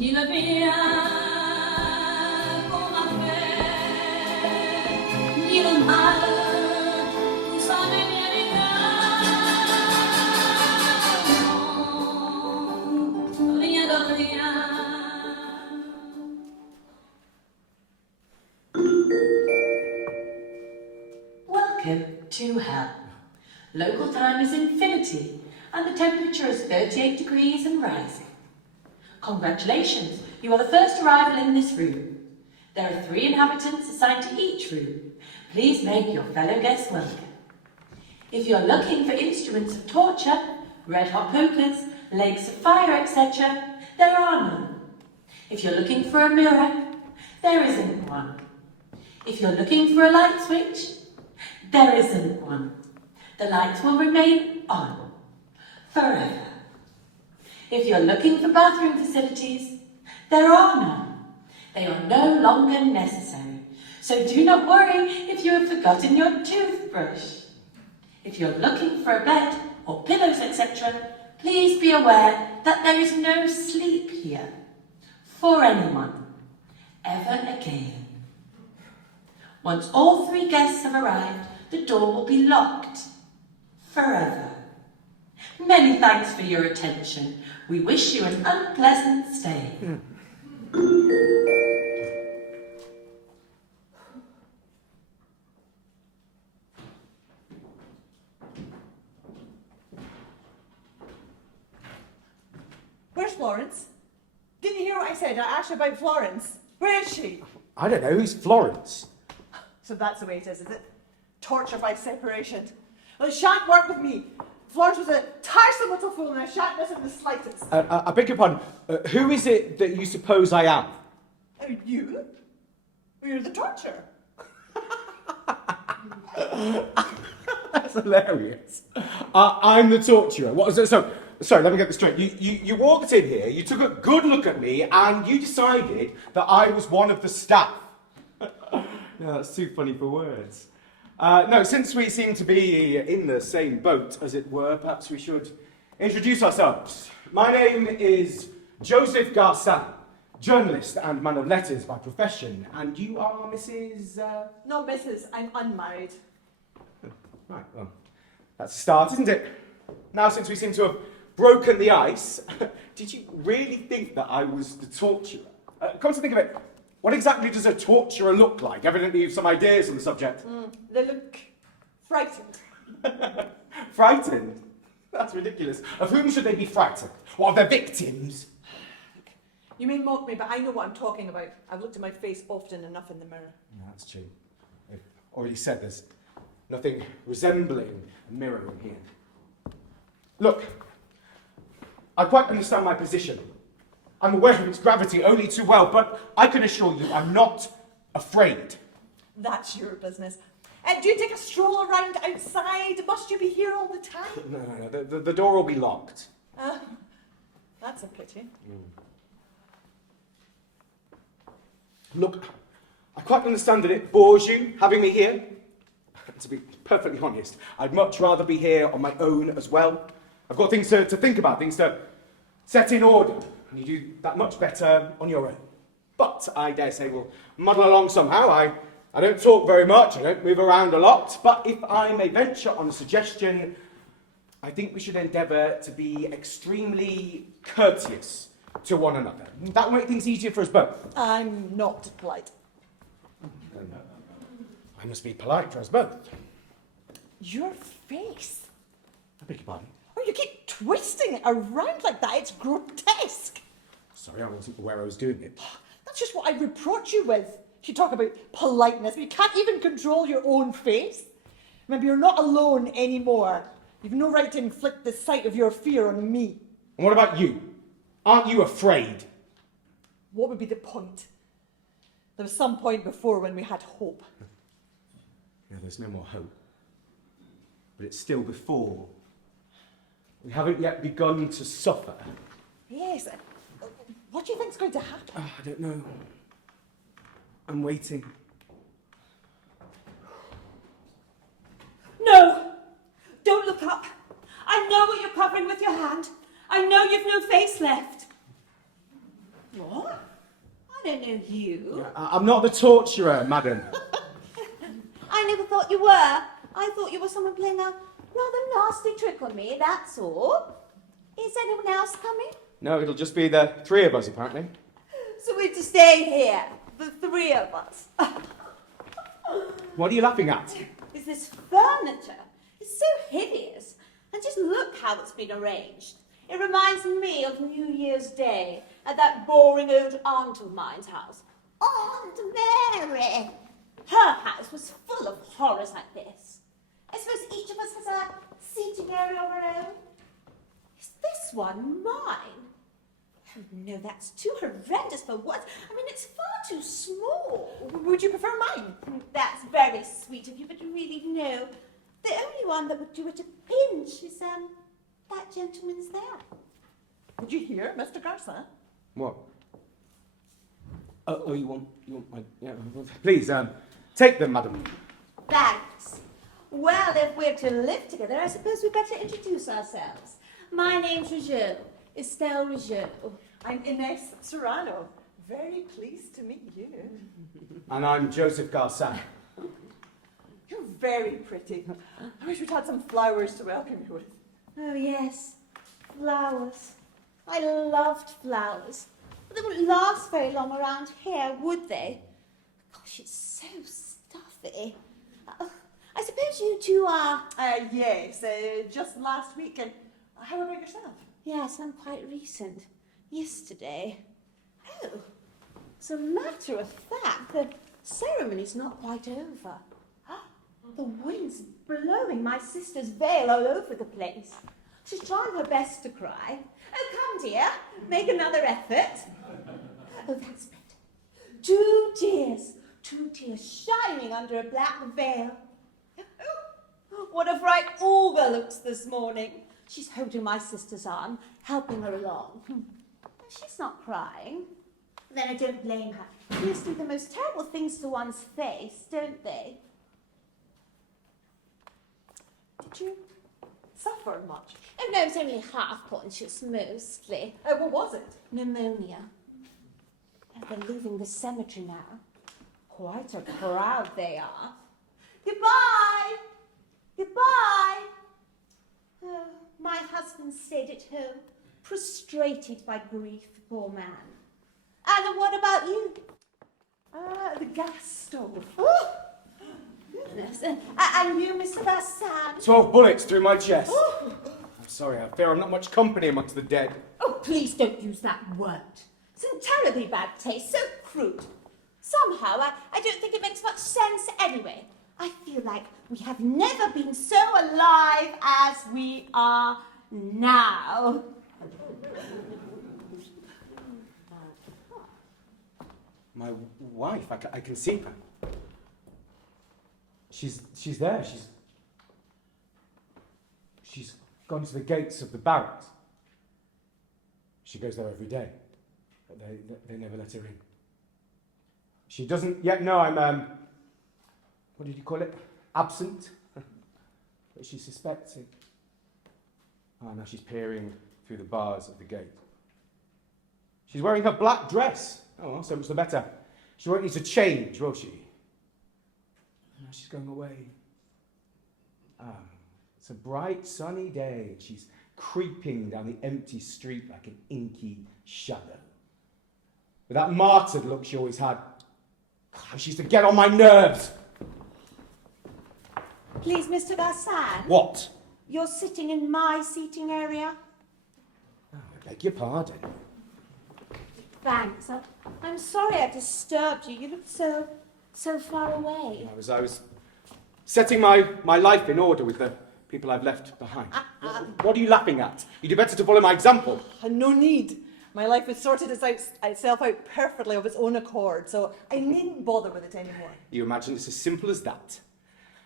Dile bien comment faire, ni le mal, vous savez bien évidemment, rien de rien. Welcome to hell. Local time is infinity, and the temperature is 38 degrees and rising. Congratulations, you are the first arrival in this room. There are 3 inhabitants assigned to each room. Please make your fellow guests welcome. If you're looking for instruments of torture, red-hot pokers, legs of fire, etc., there are none. If you're looking for a mirror, there isn't one. If you're looking for a light switch, there isn't one. The lights will remain on forever. If you're looking for bathroom facilities, there are none. They are no longer necessary. So do not worry if you have forgotten your toothbrush. If you're looking for a bed or pillows, etc., please be aware that there is no sleep here for anyone ever again. Once all 3 guests have arrived, the door will be locked forever. Many thanks for your attention. We wish you an unpleasant stay. Where's Florence? Didn't you hear what I said? I asked you about Florence. Where is she? I don't know, who's Florence? So that's the way it is it? Torture by separation. Well, it shan't work with me. Florence was a tiresome little fool and I shan't miss it in the slightest. I beg your pardon, who is it that you suppose I am? You? You're the torturer. That's hilarious. I'm the torturer. What was it? So, sorry, let me get this straight. You walked in here, you took a good look at me, and you decided that I was one of the staff. Yeah, that's too funny for words. No, since we seem to be in the same boat, as it were, perhaps we should introduce ourselves. My name is Joseph Garcin, journalist and man of letters by profession, and you are Mrs. No, Mrs. I'm unmarried. Right, well, that's a start, isn't it? Now, since we seem to have broken the ice, did you really think that I was the torturer? Come to think of it, what exactly does a torturer look like? Evidently you have some ideas on the subject. They look frightened. Frightened? That's ridiculous. Of whom should they be frightened? What, of their victims? You may mock me, but I know what I'm talking about. I've looked at my face often enough in the mirror. No, that's true. I've already said there's nothing resembling a mirror in here. Look, I quite understand my position. I'm aware of its gravity only too well, but I can assure you I'm not afraid. That's your business. And do you take a stroll around outside? Must you be here all the time? No, the door will be locked. That's a pity. Look, I quite understand that it bores you having me here. To be perfectly honest, I'd much rather be here on my own as well. I've got things to think about, things to set in order, and you do that much better on your own. But I dare say we'll muddle along somehow. I don't talk very much, I don't move around a lot, but if I may venture on a suggestion, I think we should endeavour to be extremely courteous to one another. That will make things easier for us both. I'm not polite. I must be polite for us both. Your face. I beg your pardon. Oh, you keep twisting it around like that. It's grotesque. Sorry, I wasn't aware I was doing it. That's just what I reproach you with. You talk about politeness, but you can't even control your own face. Maybe you're not alone anymore. You've no right to inflict the sight of your fear on me. And what about you? Aren't you afraid? What would be the point? There was some point before when we had hope. Yeah, there's no more hope. But it's still before. We haven't yet begun to suffer. Yes. What do you think's going to happen? I don't know. I'm waiting. No! Don't look up. I know what you're covering with your hand. I know you've no face left. What? I don't know you. I'm not the torturer, madam. I never thought you were. I thought you were someone playing a rather nasty trick on me, that's all. Is anyone else coming? No, it'll just be the three of us, apparently. So we're to stay here, the three of us. What are you laughing at? Is this furniture? It's so hideous. And just look how it's been arranged. It reminds me of New Year's Day at that boring old aunt of mine's house. Aunt Mary! Her house was full of horrors like this. I suppose each of us has a seating area of our own. Is this one mine? Oh no, that's too horrendous for words. I mean, it's far too small. Would you prefer mine? That's very sweet of you, but really, no. The only one that would do it a pinch is, that gentleman's there. Did you hear, Mr. Garza? What? Oh, you want my... Yeah, please, take them, madam. Thanks. Well, if we're to live together, I suppose we'd better introduce ourselves. My name's Rougeau, Estelle Rougeau. I'm Ines Serrano. Very pleased to meet you. And I'm Joseph Garcin. You're very pretty. I wish we'd had some flowers to welcome you with. Oh, yes, flowers. I loved flowers. But they wouldn't last very long around here, would they? Gosh, it's so stuffy. I suppose you two are... Yes, just last week. And how about yourself? Yes, I'm quite recent. Yesterday. Oh, as a matter of fact, the ceremony's not quite over. The wind's blowing my sister's veil all over the place. She's trying her best to cry. Oh, come, dear, make another effort. Oh, that's better. Two tears shining under a black veil. Oh, what a fright Olga looks this morning. She's holding my sister's arm, helping her along. She's not crying. Then I don't blame her. Tears do the most terrible things to one's face, don't they? Did you suffer much? Oh no, it's only half conscious, mostly. What was it? Pneumonia. Oh, they're leaving the cemetery now. Quite a crowd they are. Goodbye! Goodbye! Oh, my husband stayed at home, prostrated by grief, poor man. And what about you? The gas stove. Oh, goodness. And you, Mr. Bassan? 12 bullets through my chest. I'm sorry, I fear I'm not much company amongst the dead. Oh, please don't use that word. It's in terribly bad taste, so crude. Somehow, I don't think it makes much sense anyway. I feel like we have never been so alive as we are now. My wife, I can see her. She's there. She's gone to the gates of the barracks. She goes there every day, but they never let her in. She doesn't yet know I'm, what did you call it? Absent? But she suspects it. Oh, now she's peering through the bars of the gate. She's wearing her black dress. Oh, well, so much the better. She won't need to change, will she? Now she's going away. It's a bright, sunny day. She's creeping down the empty street like an inky shadow. With that martyred look she always had. She used to get on my nerves. Please, Mr. Bassan. What? You're sitting in my seating area. Oh, I beg your pardon. Thanks. I'm sorry I disturbed you. You looked so far away. I was setting my life in order with the people I've left behind. What are you laughing at? You'd do better to follow my example. No need. My life has sorted itself out perfectly of its own accord, so I needn't bother with it anymore. You imagine it's as simple as that?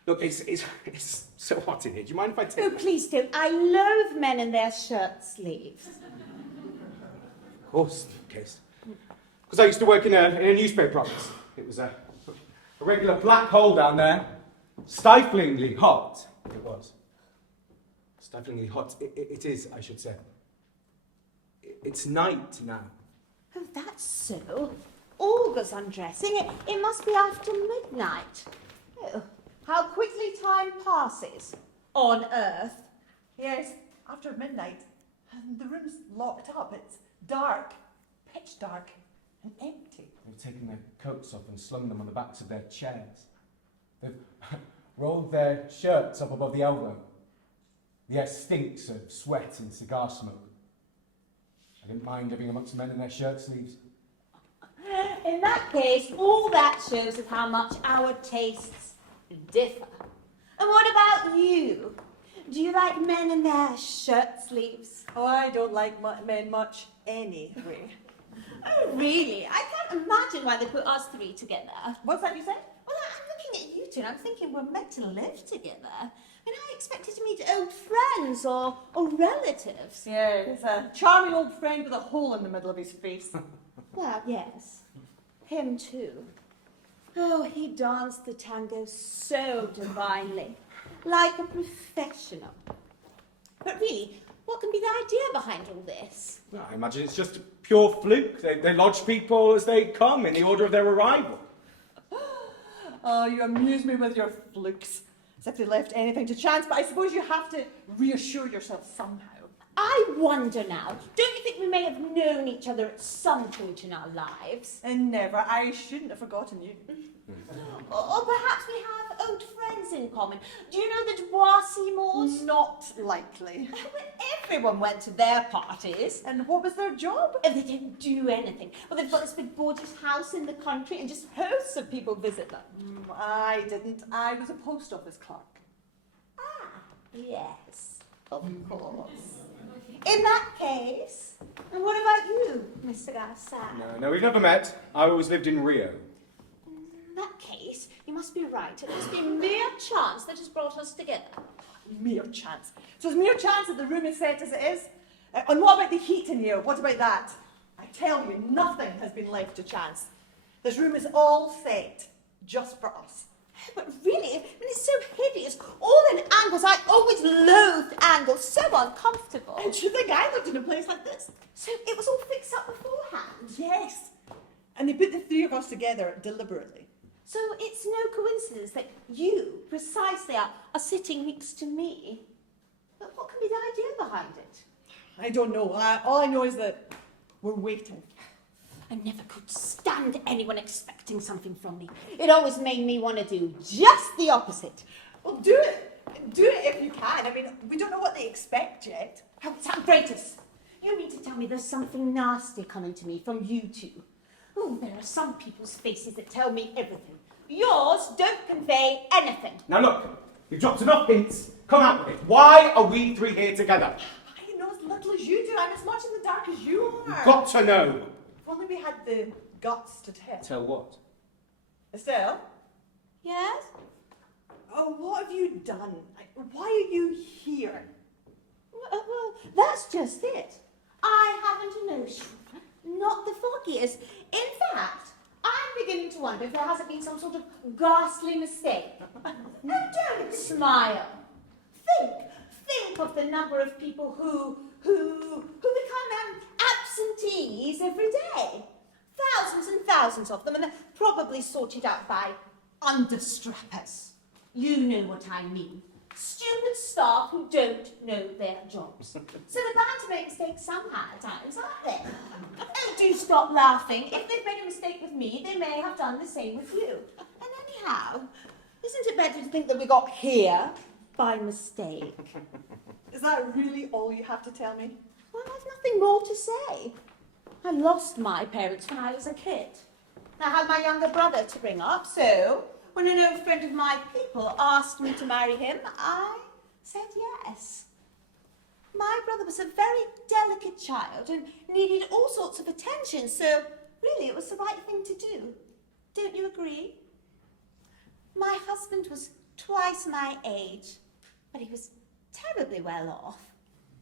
Look, it's so hot in here. Do you mind if I take... Oh, please don't. I loathe men in their shirt sleeves. Of course, case. Because I used to work in a newspaper office. It was a regular black hole down there. Stiflingly hot. It was. Stiflingly hot. It is, I should say. It's night now. Oh, that's so. Olga's undressing. It must be after midnight. Oh, how quickly time passes on Earth. Yes, after midnight. And the room's locked up. It's dark, pitch dark, and empty. They've taken their coats off and slung them on the backs of their chairs. They've rolled their shirts up above the elbow. The air stinks of sweat and cigar smoke. I didn't mind living amongst the men in their shirt sleeves. In that case, all that shows is how much our tastes differ. And what about you? Do you like men in their shirt sleeves? Oh, I don't like men much anyway. Oh, really? I can't imagine why they put us three together. What's that you said? Well, I'm looking at you two and I'm thinking we're meant to live together. And I expected to meet old friends or relatives. Yeah, he's a charming old friend with a hole in the middle of his face. Well, yes. Him too. Oh, he danced the tango so divinely. Like a professional. But really, what can be the idea behind all this? Well, I imagine it's just a pure fluke. They lodge people as they come in the order of their arrival. Oh, you amuse me with your flukes. As if they left anything to chance, but I suppose you have to reassure yourself somehow. I wonder now, don't you think we may have known each other at some point in our lives? And never. I shouldn't have forgotten you. Or perhaps we have old friends in common. Do you know the Dubois Seymours? Not likely. Everyone went to their parties. And what was their job? And they didn't do anything. Well, they've got this big gorgeous house in the country and just hosts of people visit them. I didn't. I was a post office clerk. Ah, yes, of course. In that case, and what about you, Mr. Garcia? No, we've never met. I always lived in Rio. In that case, you must be right. It must be a mere chance that has brought us together. Mere chance. So it's mere chance that the room is set as it is? And what about the heat in here? What about that? I tell you, nothing has been left to chance. This room is all set just for us. But really, I mean, it's so hideous. All in angles. I always loathed angles. So uncomfortable. And do you think I lived in a place like this? So it was all fixed up beforehand. Yes. And they put the three of us together deliberately. So it's no coincidence that you, precisely, are sitting next to me. But what can be the idea behind it? I don't know. All I know is that we're waiting. I never could stand anyone expecting something from me. It always made me want to do just the opposite. Well, do it. Do it if you can. I mean, we don't know what they expect yet. Oh, it's outrageous. You mean to tell me there's something nasty coming to me from you two? Oh, there are some people's faces that tell me everything. Yours don't convey anything. Now look, you've dropped enough hints. Come out with it. Why are we three here together? I know as little as you do. I'm as much in the dark as you are. You've got to know. If only we had the guts to tell. Tell what? Estelle? Yes? Oh, what have you done? Why are you here? Well, that's just it. I haven't a notion. Not the foggiest. In fact, I'm beginning to wonder if there hasn't been some sort of ghastly mistake. Now, don't smile. Think of the number of people who become absentees every day. Thousands and thousands of them, and they're probably sorted out by understrappers. You know what I mean. Stupid staff who don't know their jobs. So they're bound to make mistakes somehow at times, aren't they? Oh, do stop laughing. If they've made a mistake with me, they may have done the same with you. And anyhow, isn't it better to think that we got here by mistake? Is that really all you have to tell me? Well, I've nothing more to say. I lost my parents when I was a kid. I had my younger brother to bring up, so when an old friend of my people asked me to marry him, I said yes. My brother was a very delicate child and needed all sorts of attention, so really it was the right thing to do. Don't you agree? My husband was twice my age, but he was terribly well off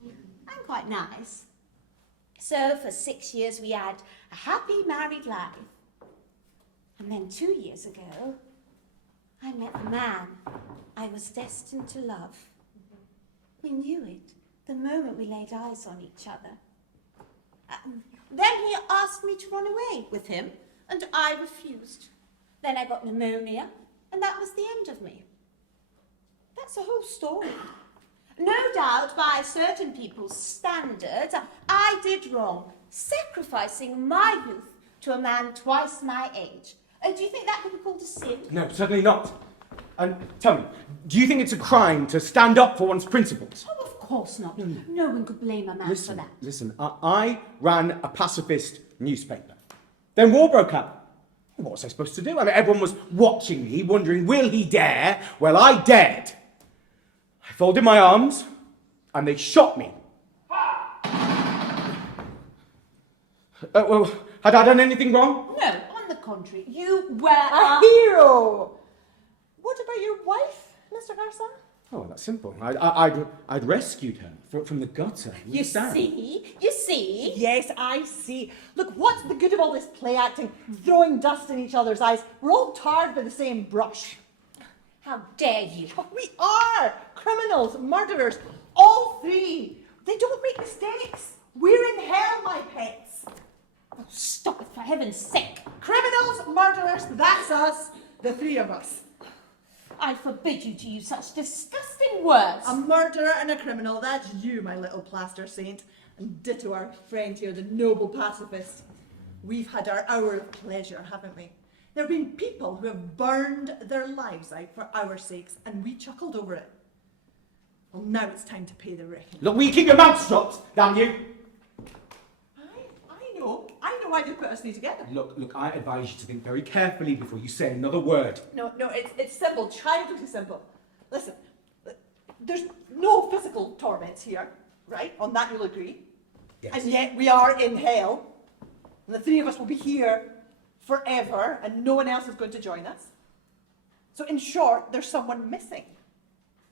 and quite nice. So for 6 years we had a happy married life. And then 2 years ago, I met the man I was destined to love. We knew it the moment we laid eyes on each other. Then he asked me to run away with him, and I refused. Then I got pneumonia, and that was the end of me. That's the whole story. No doubt, by certain people's standards, I did wrong, sacrificing my youth to a man twice my age. Do you think that can be called a sin? No, certainly not. And tell me, do you think it's a crime to stand up for one's principles? Oh, of course not. No one could blame a man for that. Listen, I ran a pacifist newspaper. Then war broke out. What was I supposed to do? I mean, everyone was watching me, wondering, will he dare? Well, I dared. I folded my arms, and they shot me. Well, had I done anything wrong? No, on the contrary, you were A hero! What about your wife, Mr. Garson? Oh, that's simple. I'd rescued her from the gutter. You see? Yes, I see. Look, what's the good of all this play acting, throwing dust in each other's eyes? We're all tarred with the same brush. How dare you? Oh, we are! Criminals, murderers, all three. They don't make mistakes. We're in hell, my pets. Oh, stop it, for heaven's sake. Criminals, murderers, that's us, the three of us. I forbid you to use such disgusting words. A murderer and a criminal, that's you, my little plaster saint. And ditto our friend here, the noble pacifist. We've had our hour of pleasure, haven't we? There have been people who have burned their lives out for our sakes, and we chuckled over it. Well, now it's time to pay the reckoning. Look, will you keep your mouth shut, damn you? I know why they put us three together. Look, I advise you to think very carefully before you say another word. No, it's simple, childishly simple. Listen, there's no physical torments here, right? On that you'll agree. Yes. And yet we are in hell, and the three of us will be here forever, and no one else is going to join us. So in short, there's someone missing.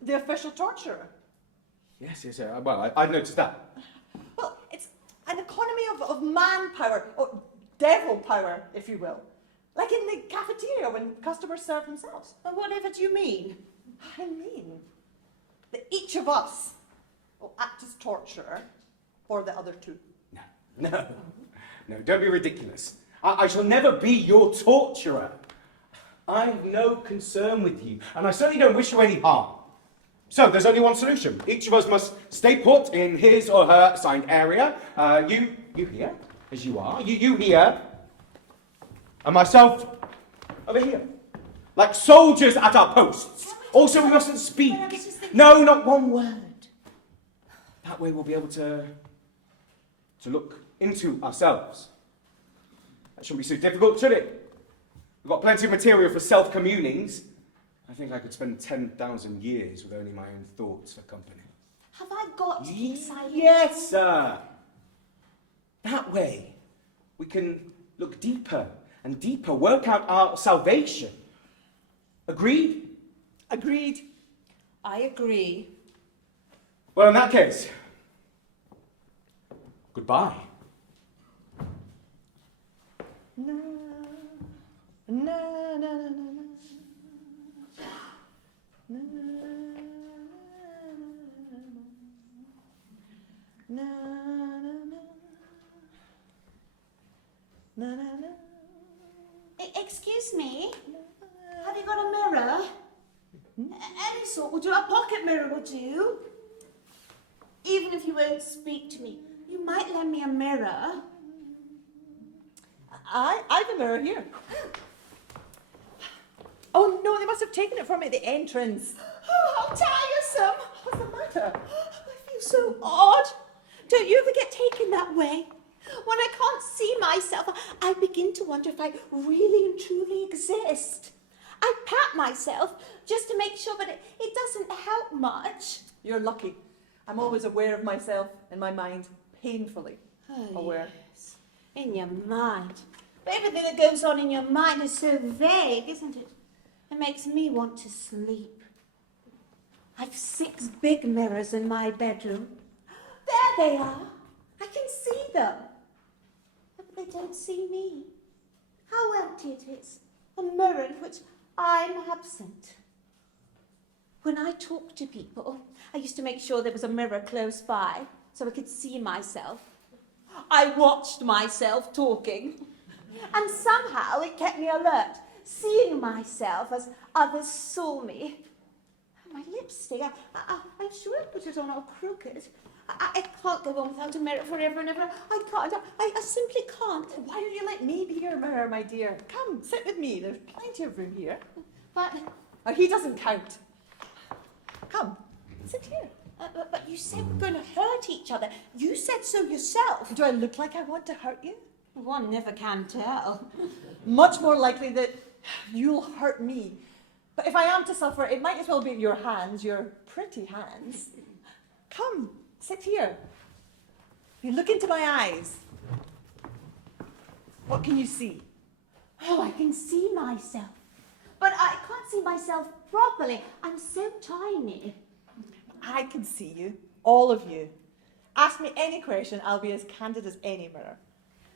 The official torturer. Yes, well, I've noticed that. Well, it's an economy of manpower, or devil power, if you will. Like in the cafeteria when customers serve themselves. Well, whatever do you mean? I mean that each of us will act as torturer for the other two. No, don't be ridiculous. I shall never be your torturer. I've no concern with you, and I certainly don't wish you any harm. So, there's only one solution. Each of us must stay put in his or her assigned area. You here, as you are. You here. And myself over here. Like soldiers at our posts. Also, we mustn't speak. No, not one word. That way we'll be able to look into ourselves. That shouldn't be so difficult, should it? We've got plenty of material for self-communings. I think I could spend 10,000 years with only my own thoughts for company. Have I got to keep silent? Yes, sir. That way, we can look deeper and deeper, work out our salvation. Agreed? Agreed. I agree. Well, in that case, goodbye. Na, na, na, na, na, na. Na, na, na, na, na, na. Excuse me? Have you got a mirror? Any sort will do. A pocket mirror will do. Even if you won't speak to me, you might lend me a mirror. I've a mirror here. Oh no, they must have taken it from me at the entrance. Oh, how tiresome! What's the matter? I feel so odd. Don't you ever get taken that way? When I can't see myself, I begin to wonder if I really and truly exist. I pat myself just to make sure, but it doesn't help much. You're lucky. I'm always aware of myself in my mind, painfully aware. Yes. In your mind. But everything that goes on in your mind is so vague, isn't it? It makes me want to sleep. I've 6 big mirrors in my bedroom. There they are. I can see them. But they don't see me. How empty it is. A mirror in which I'm absent. When I talk to people, I used to make sure there was a mirror close by so I could see myself. I watched myself talking. And somehow it kept me alert, seeing myself as others saw me. My lipstick, I'm sure I put it on all crooked. I can't go on without a mirror forever and ever. I can't. I simply can't. Why don't you let me be your mirror, my dear? Come, sit with me. There's plenty of room here. But, Oh, he doesn't count. Come, sit here. but you said we're going to hurt each other. You said so yourself. Do I look like I want to hurt you? One never can tell. Much more likely that you'll hurt me. But if I am to suffer, it might as well be your hands, your pretty hands. Come, sit here. You look into my eyes. What can you see? Oh, I can see myself. But I can't see myself properly. I'm so tiny. I can see you, all of you. Ask me any question, I'll be as candid as any mirror.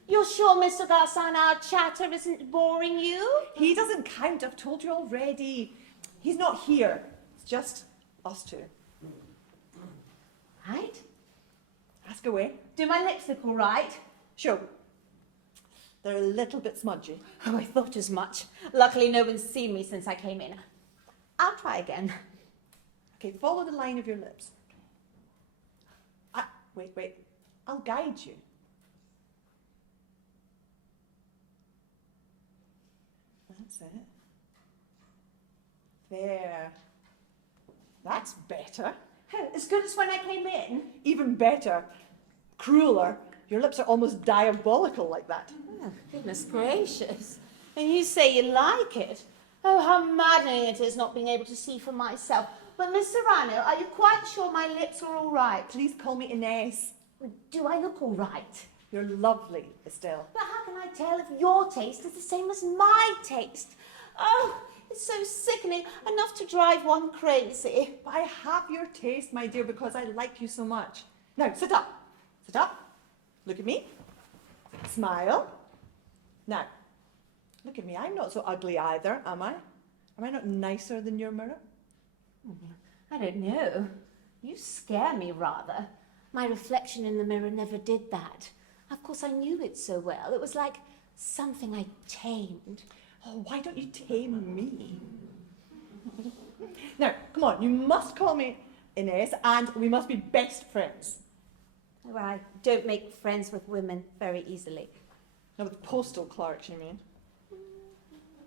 You're sure, Mr. Garson, our chatter isn't boring you? He doesn't count, I've told you already. He's not here. It's just us two. Right? Ask away. Do my lips look all right? Sure. They're a little bit smudgy. Oh, I thought as much. Luckily, no one's seen me since I came in. I'll try again. Okay, follow the line of your lips. Wait. I'll guide you. That's it. There. That's better. Oh, as good as when I came in. Even better. Crueler. Your lips are almost diabolical like that. Oh, goodness gracious. And you say you like it. Oh, how maddening it is not being able to see for myself. But, Miss Serrano, are you quite sure my lips are all right? Please call me Inez. Do I look all right? You're lovely, Estelle. But how can I tell if your taste is the same as my taste? Oh, it's so sickening, enough to drive one crazy. But I have your taste, my dear, because I like you so much. Now, sit up. Sit up. Look at me. Smile. Now, look at me. I'm not so ugly either, am I? Am I not nicer than your mirror? I don't know. You scare me rather. My reflection in the mirror never did that. Of course, I knew it so well. It was like something I tamed. Oh, why don't you tame me? Now, come on. You must call me Inez, and we must be best friends. Well, I don't make friends with women very easily. Now, with postal clerks, you mean?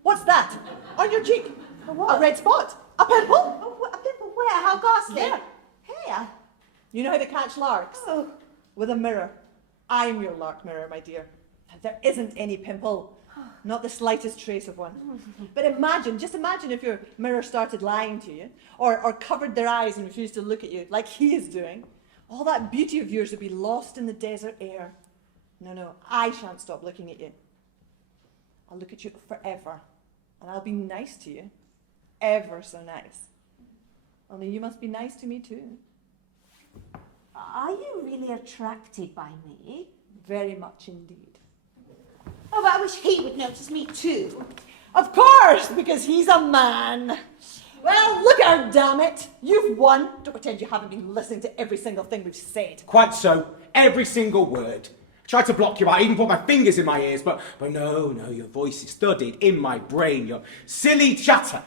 What's that? On your cheek? What? A red spot? A pimple? Oh, a pimple where? How ghastly? There. Here? You know how they catch larks? Oh. With a mirror. I'm your lark mirror, my dear. There isn't any pimple. Not the slightest trace of one. But just imagine if your mirror started lying to you, or covered their eyes and refused to look at you, like he is doing. All that beauty of yours would be lost in the desert air. No, I shan't stop looking at you. I'll look at you forever. And I'll be nice to you. Ever so nice. Only you must be nice to me too. Are you really attracted by me? Very much indeed. Oh, but I wish he would notice me too. Of course, because he's a man. Well, look out, damn it. You've won. Don't pretend you haven't been listening to every single thing we've said. Quite so. Every single word. Tried to block you out, I even put my fingers in my ears, but no, your voice is studied in my brain, your silly chatter.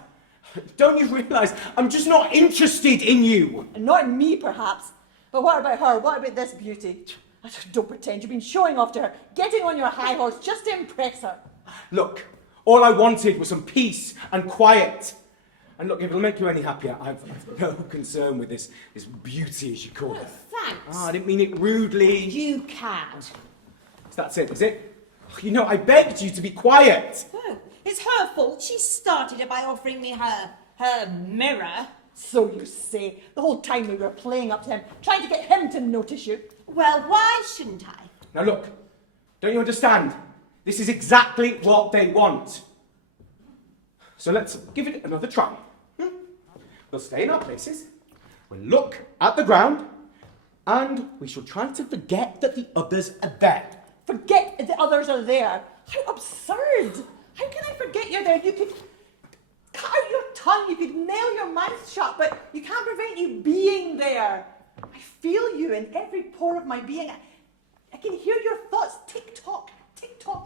Don't you realise I'm just not interested in you? And not in me, perhaps. But what about her? What about this beauty? Don't pretend you've been showing off to her, getting on your high horse just to impress her. Look, all I wanted was some peace and quiet. And look, if it'll make you any happier, I've no concern with this beauty, as you call it. Thanks. I didn't mean it rudely. You can. So that's it, is it? You know, I begged you to be quiet. Oh, it's her fault. She started it by offering me her mirror. So you say. The whole time we were playing up to him, trying to get him to notice you. Well, why shouldn't I? Now look, don't you understand? This is exactly what they want. So let's give it another try. We'll stay in our places, we'll look at the ground, and we shall try to forget that the others are there. Forget the others are there. How absurd. How can I forget you're there? You could cut out your tongue, you could nail your mouth shut, but you can't prevent you being there. I feel you in every pore of my being. I can hear your thoughts tick-tock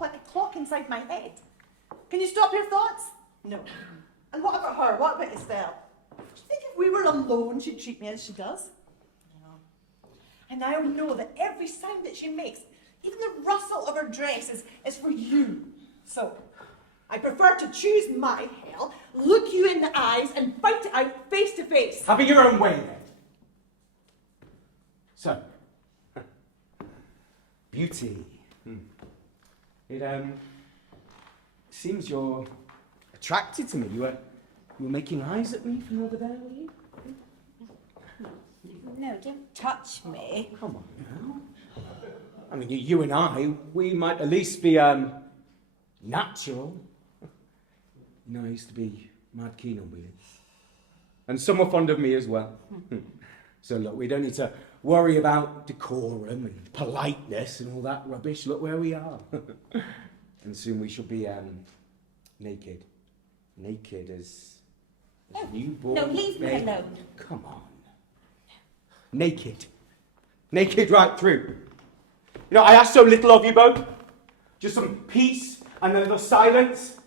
like a clock inside my head. Can you stop your thoughts? No. And what about her? What about Estelle? Do you think if we were alone, she'd treat me as she does? No. And I know that every sound that she makes, even the rustle of her dress, is for you. So, I prefer to choose my hell, look you in the eyes, and fight it out face to face. Have it your own way, then. So, beauty. It seems you're attracted to me. You were making eyes at me from over there, were you? No, don't touch me. Come on now. I mean, you and I, we might at least be natural. You know, I used to be mad keen on women. And some were fond of me as well. So look, we don't need to worry about decorum and politeness and all that rubbish. Look where we are. And soon we shall be naked. Naked as newborn. No, leave me alone. Come on. Naked. Naked right through. You know, I asked so little of you both. Just some peace and a little silence.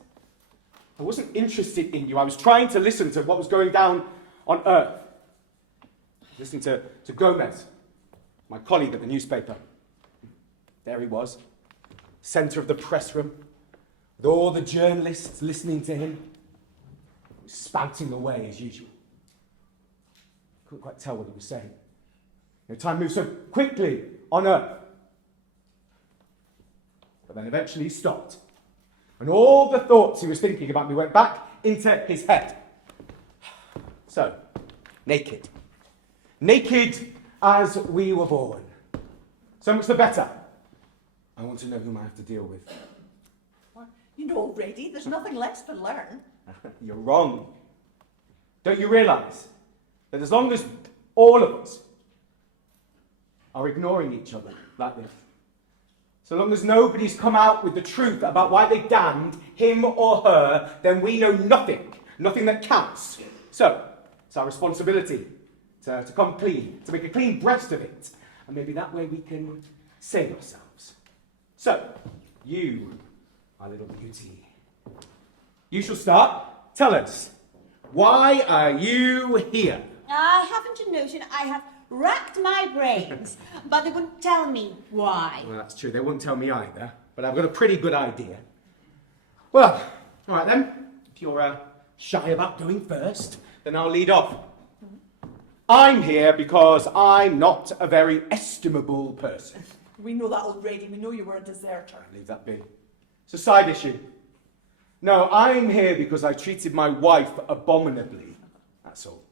I wasn't interested in you. I was trying to listen to what was going down on Earth. Listening to Gomez, my colleague at the newspaper. There he was, centre of the press room, with all the journalists listening to him. He was spouting away as usual. Couldn't quite tell what he was saying. You know, time moves so quickly on Earth. But then eventually he stopped. And all the thoughts he was thinking about me went back into his head. So, naked. Naked as we were born. So much the better. I want to know whom I have to deal with. Well, you know already, there's nothing less to learn. You're wrong. Don't you realise that as long as all of us are ignoring each other like this, so long as nobody's come out with the truth about why they damned him or her, then we know nothing. Nothing that counts. So, it's our responsibility to come clean, to make a clean breast of it. And maybe that way we can save ourselves. So, you, my little beauty, you shall start. Tell us, why are you here? I haven't a notion. I have racked my brains, but they wouldn't tell me why. Well, that's true. They wouldn't tell me either, but I've got a pretty good idea. Well, all right then. If you're shy about going first, then I'll lead off. I'm here because I'm not a very estimable person. We know that already. We know you were a deserter. Leave that be. It's a side issue. No, I'm here because I treated my wife abominably. That's all.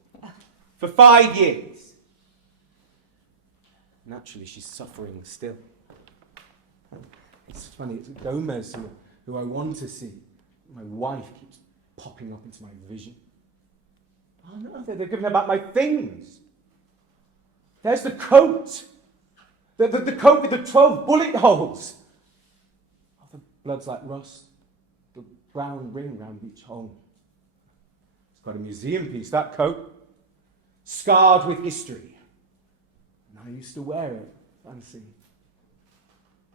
For 5 years. Naturally, she's suffering still. It's funny, it's Gomez who I want to see. My wife keeps popping up into my vision. Oh no, they're giving her back my things. There's the coat. The coat with the 12 bullet holes. Oh, the blood's like rust. The brown ring round each hole. It's got a museum piece, that coat. Scarred with history. And I used to wear it, fancy.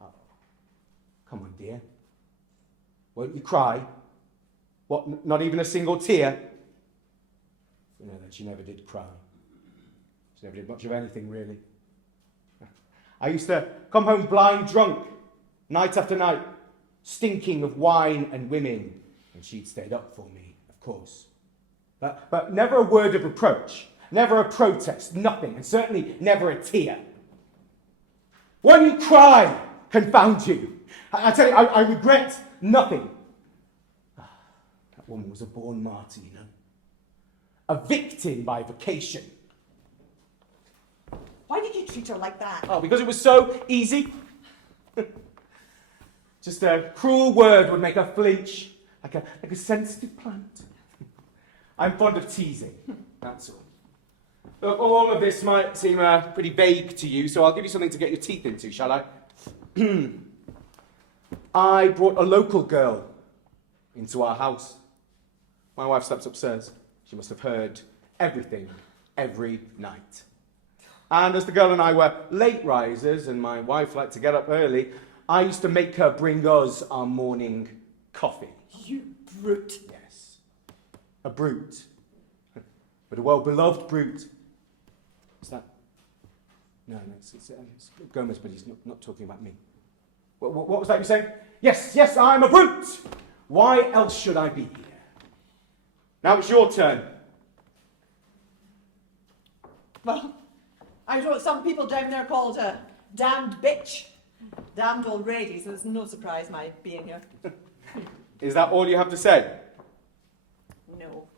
Oh, come on, dear. Won't you cry? What, not even a single tear? You know that she never did cry. She never did much of anything, really. I used to come home blind drunk, night after night, stinking of wine and women, and she'd stayed up for me, of course. But never a word of reproach, never a protest, nothing, and certainly never a tear. Won't you cry, confound you? I tell you, I regret nothing. That woman was a born martyr, you know. A victim by vocation. Why did you treat her like that? Oh, because it was so easy. Just a cruel word would make her flinch, like a sensitive plant. I'm fond of teasing, that's all. Look, all of this might seem pretty vague to you, so I'll give you something to get your teeth into, shall I? I brought a local girl into our house. My wife slept upstairs. She must have heard everything every night. And as the girl and I were late risers, and my wife liked to get up early, I used to make her bring us our morning coffee. You brute. Yes. A brute. But a well-beloved brute. Is that... No, it's Gomez, but he's not talking about me. What was that you saying? Yes, I'm a brute! Why else should I be here? Now it's your turn. Well, I know what some people down there called a damned bitch. Damned already, so it's no surprise my being here. Is that all you have to say? No.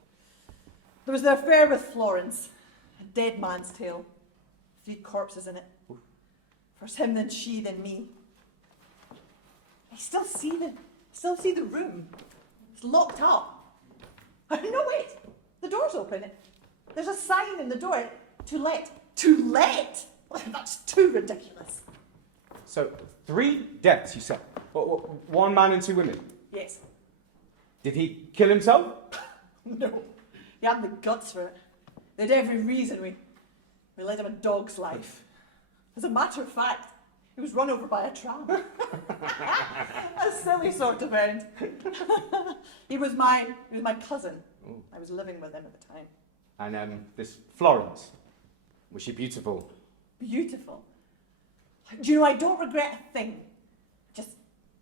There was the affair with Florence. A dead man's tale. 3 corpses in it. First him, then she, then me. I still see the room. It's locked up. No, wait. The door's open. There's a sign in the door. To let. To let? That's too ridiculous. So, 3 deaths, you said? One man and 2 women? Yes. Did he kill himself? No. He hadn't the guts for it. They had every reason. We led him a dog's life. As a matter of fact, he was run over by a tram. A silly sort of end. He was my cousin. Ooh. I was living with him at the time. And this Florence, was she beautiful? Beautiful. Do you know, I don't regret a thing. Just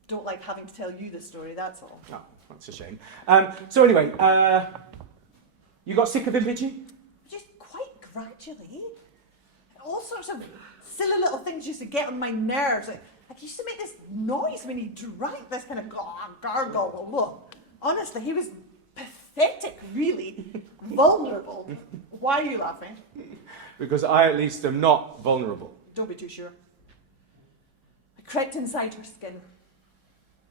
don't like having to tell you the story, that's all. Oh, that's a shame. So anyway, you got sick of him, did you? Just quite gradually. All sorts of silly little things used to get on my nerves. Like he used to make this noise when he drank, this kind of gargle. Look, honestly, he was pathetic, really. Vulnerable. Why are you laughing? Because I at least am not vulnerable. Don't be too sure. I crept inside her skin.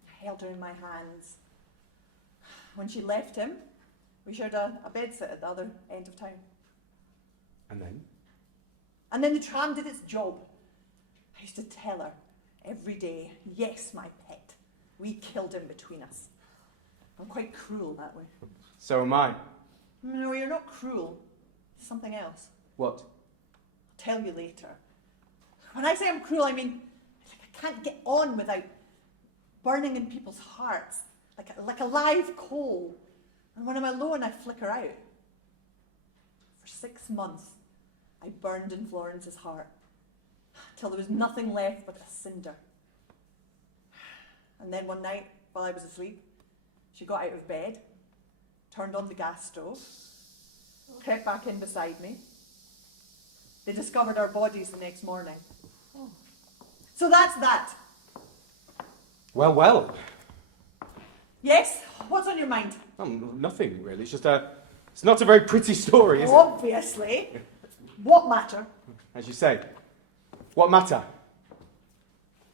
I held her in my hands. When she left him, we shared a bedsit at the other end of town. And then? And then the tram did its job. I used to tell her every day, yes, my pet, we killed him between us. I'm quite cruel that way. So am I. No, you're not cruel. It's something else. What? I'll tell you later. When I say I'm cruel, I mean, I can't get on without burning in people's hearts, like a live coal. And when I'm alone, I flicker out. For 6 months, I burned in Florence's heart, till there was nothing left but a cinder. And then one night, while I was asleep, she got out of bed, turned on the gas stove, crept back in beside me. They discovered our bodies the next morning. So that's that. Well. Yes? What's on your mind? Nothing really. It's just it's not a very pretty story, is it? Obviously. What matter? As you say. What matter?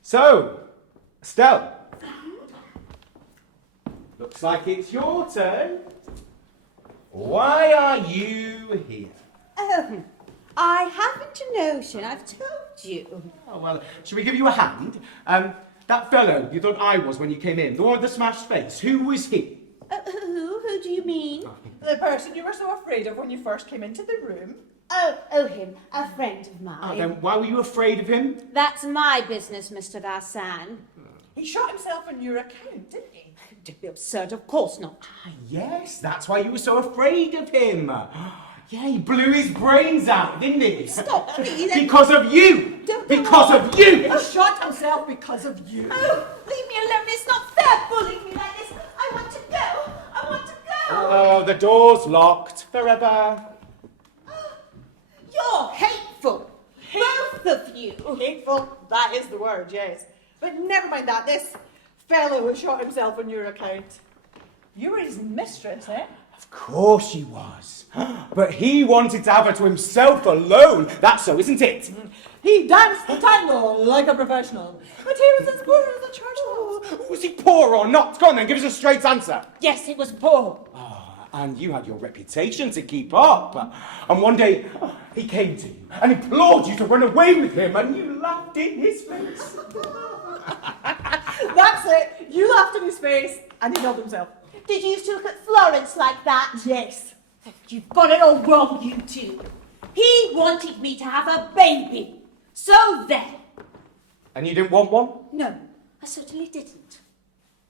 So, Estelle. Looks like it's your turn. Why are you here? Oh, I haven't a notion, I've told you. Oh, well, shall we give you a hand? That fellow you thought I was when you came in, the one with the smashed face, who was he? Who do you mean? The person you were so afraid of when you first came into the room. Oh, him, a friend of mine. Oh, then why were you afraid of him? That's my business, Mr. Larsan. He shot himself on your account, didn't he? Don't be absurd, of course not. Yes, that's why you were so afraid of him. Yeah, he blew his brains out, didn't he? Stop, please. Because of you! Don't Because of you! He shot himself because of you. Oh, leave me alone. It's not fair bullying me like this. I want to go. I want to go. Oh, the door's locked forever. You're hateful. Both of you. Hateful, that is the word, yes. But never mind that. This fellow who shot himself on your account. You were his mistress, eh? Of course he was. But he wanted to have her to himself alone. That's so, isn't it? He danced the tango like a professional. But he was as poor as a church mouse. Was he poor or not? Go on then, give us a straight answer. Yes, it was poor. And you had your reputation to keep up. And one day, he came to you and implored you to run away with him, and you laughed in his face. That's it. You laughed in his face, and he killed himself. Did you used to look at Florence like that? Yes. You've got it all wrong, you two. He wanted me to have a baby. So there. And you didn't want one? No, I certainly didn't.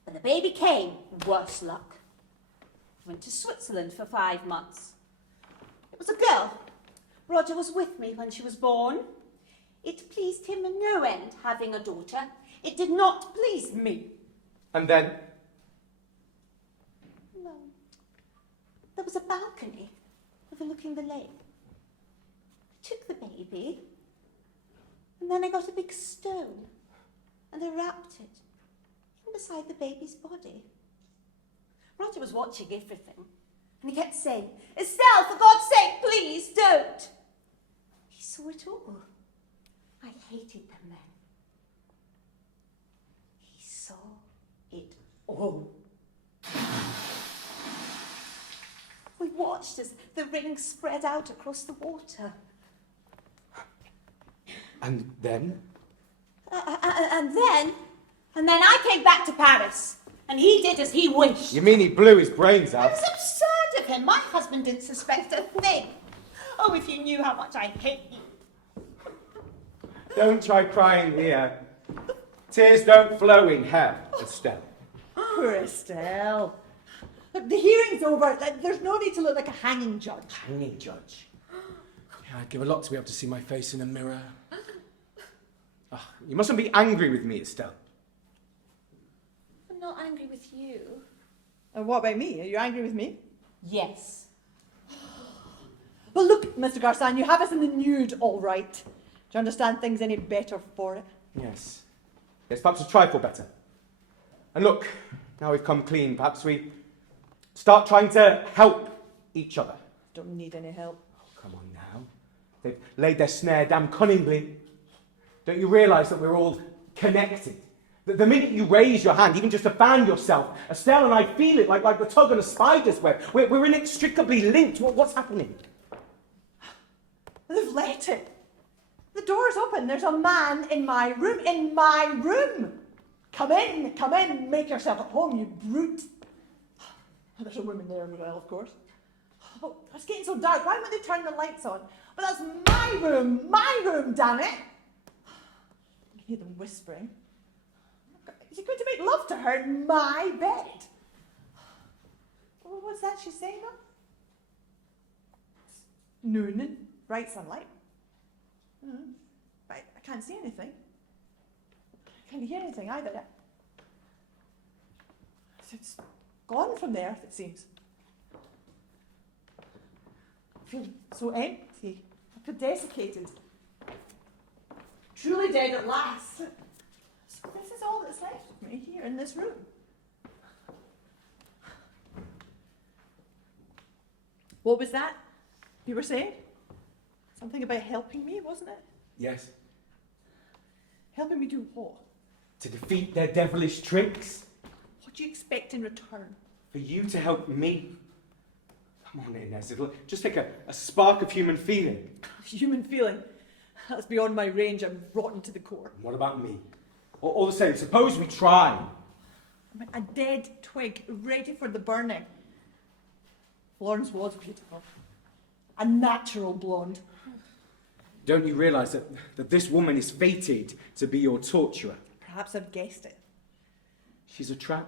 But the baby came, worse luck. Went to Switzerland for 5 months. It was a girl. Roger was with me when she was born. It pleased him no end having a daughter. It did not please me. And then? No. There was a balcony overlooking the lake. I took the baby, and then I got a big stone, and I wrapped it in beside the baby's body. Roger was watching everything, and he kept saying, "Estelle, for God's sake, please don't." He saw it all. I hated them then. He saw it all. We watched as the ring spread out across the water. And then? And then I came back to Paris, and he did as he wished. You mean he blew his brains It out? was absurd of him. My husband didn't suspect a thing. Oh, if you knew how much I hate you. Don't try crying here. Tears don't flow in hell, Estelle. Poor Estelle. Look, the hearing's over. There's no need to look like a hanging judge. Hanging judge. Yeah, I'd give a lot to be able to see my face in a mirror. Oh, you mustn't be angry with me, Estelle. I'm not angry with you. And what about me? Are you angry with me? Yes. Well, look, Mr. Garsan, you have us in the nude, all right. Do you understand things any better for it? Yes. Yes, perhaps a trifle better. And look, now we've come clean, perhaps we start trying to help each other. Don't need any help. Oh, come on now. They've laid their snare damn cunningly. Don't you realise that we're all connected? That the minute you raise your hand, even just to fan yourself, Estelle and I feel it like the tug on a spider's web. We're inextricably linked. What's happening? They've let it. The door's open. There's a man in my room. In my room. Come in, make yourself at home, you brute. There's a woman there as well, of course. Oh, it's getting so dark. Why won't they turn the lights on? But that's my room, damn it. You hear them whispering. You're going to make love to her in my bed. What's that she's saying now? Noon and bright sunlight. Right, I can't see anything. I can't hear anything either. It's gone from the earth, it seems. I feel so empty. I feel desiccated. Truly dead at last. So this is all that's left of me here in this room. What was that you were saying? Something about helping me, wasn't it? Yes. Helping me do what? To defeat their devilish tricks. What do you expect in return? For you to help me. Come on, Inez. It'll just take a spark of human feeling. Human feeling. That's beyond my range. I'm rotten to the core. And what about me? All the same, suppose we try. I'm a dead twig, ready for the burning. Florence was beautiful. A natural blonde. Don't you realise that this woman is fated to be your torturer? Perhaps I've guessed it. She's a trap.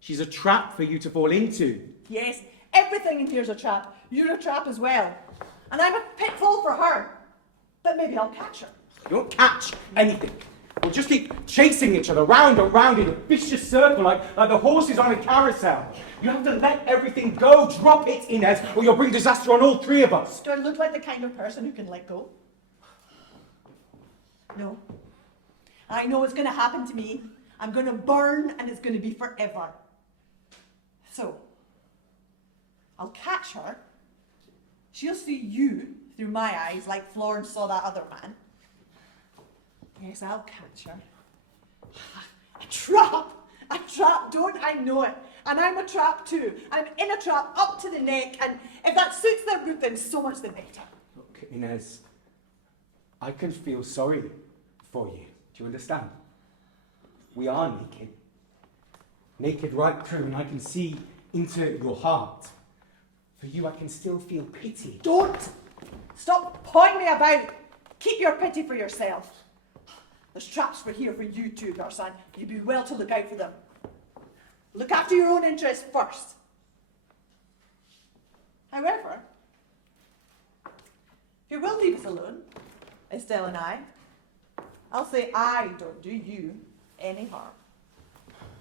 She's a trap for you to fall into. Yes, everything in here's a trap. You're a trap as well. And I'm a pitfall for her. But maybe I'll catch her. You won't catch anything. We'll just keep chasing each other round and round in a vicious circle like the horses on a carousel. You have to let everything go. Drop it, Inez, or you'll bring disaster on all three of us. Do I look like the kind of person who can let go? No. I know what's going to happen to me. I'm going to burn and it's going to be forever. So, I'll catch her. She'll see you through my eyes like Florence saw that other man. Yes, I'll catch her. A trap! A trap, don't I know it? And I'm a trap too. I'm in a trap up to the neck, and if that suits their route, then so much the better. Look, Inez, I can feel sorry for you. Do you understand? We are naked. Naked right through, and I can see into your heart. For you, I can still feel pity. Don't Stop pointing me about. Keep your pity for yourself. There's traps for here for you too, Garson. You'd be well to look out for them. Look after your own interests first. However, if you will leave us alone, Estelle and I'll say I don't do you any harm.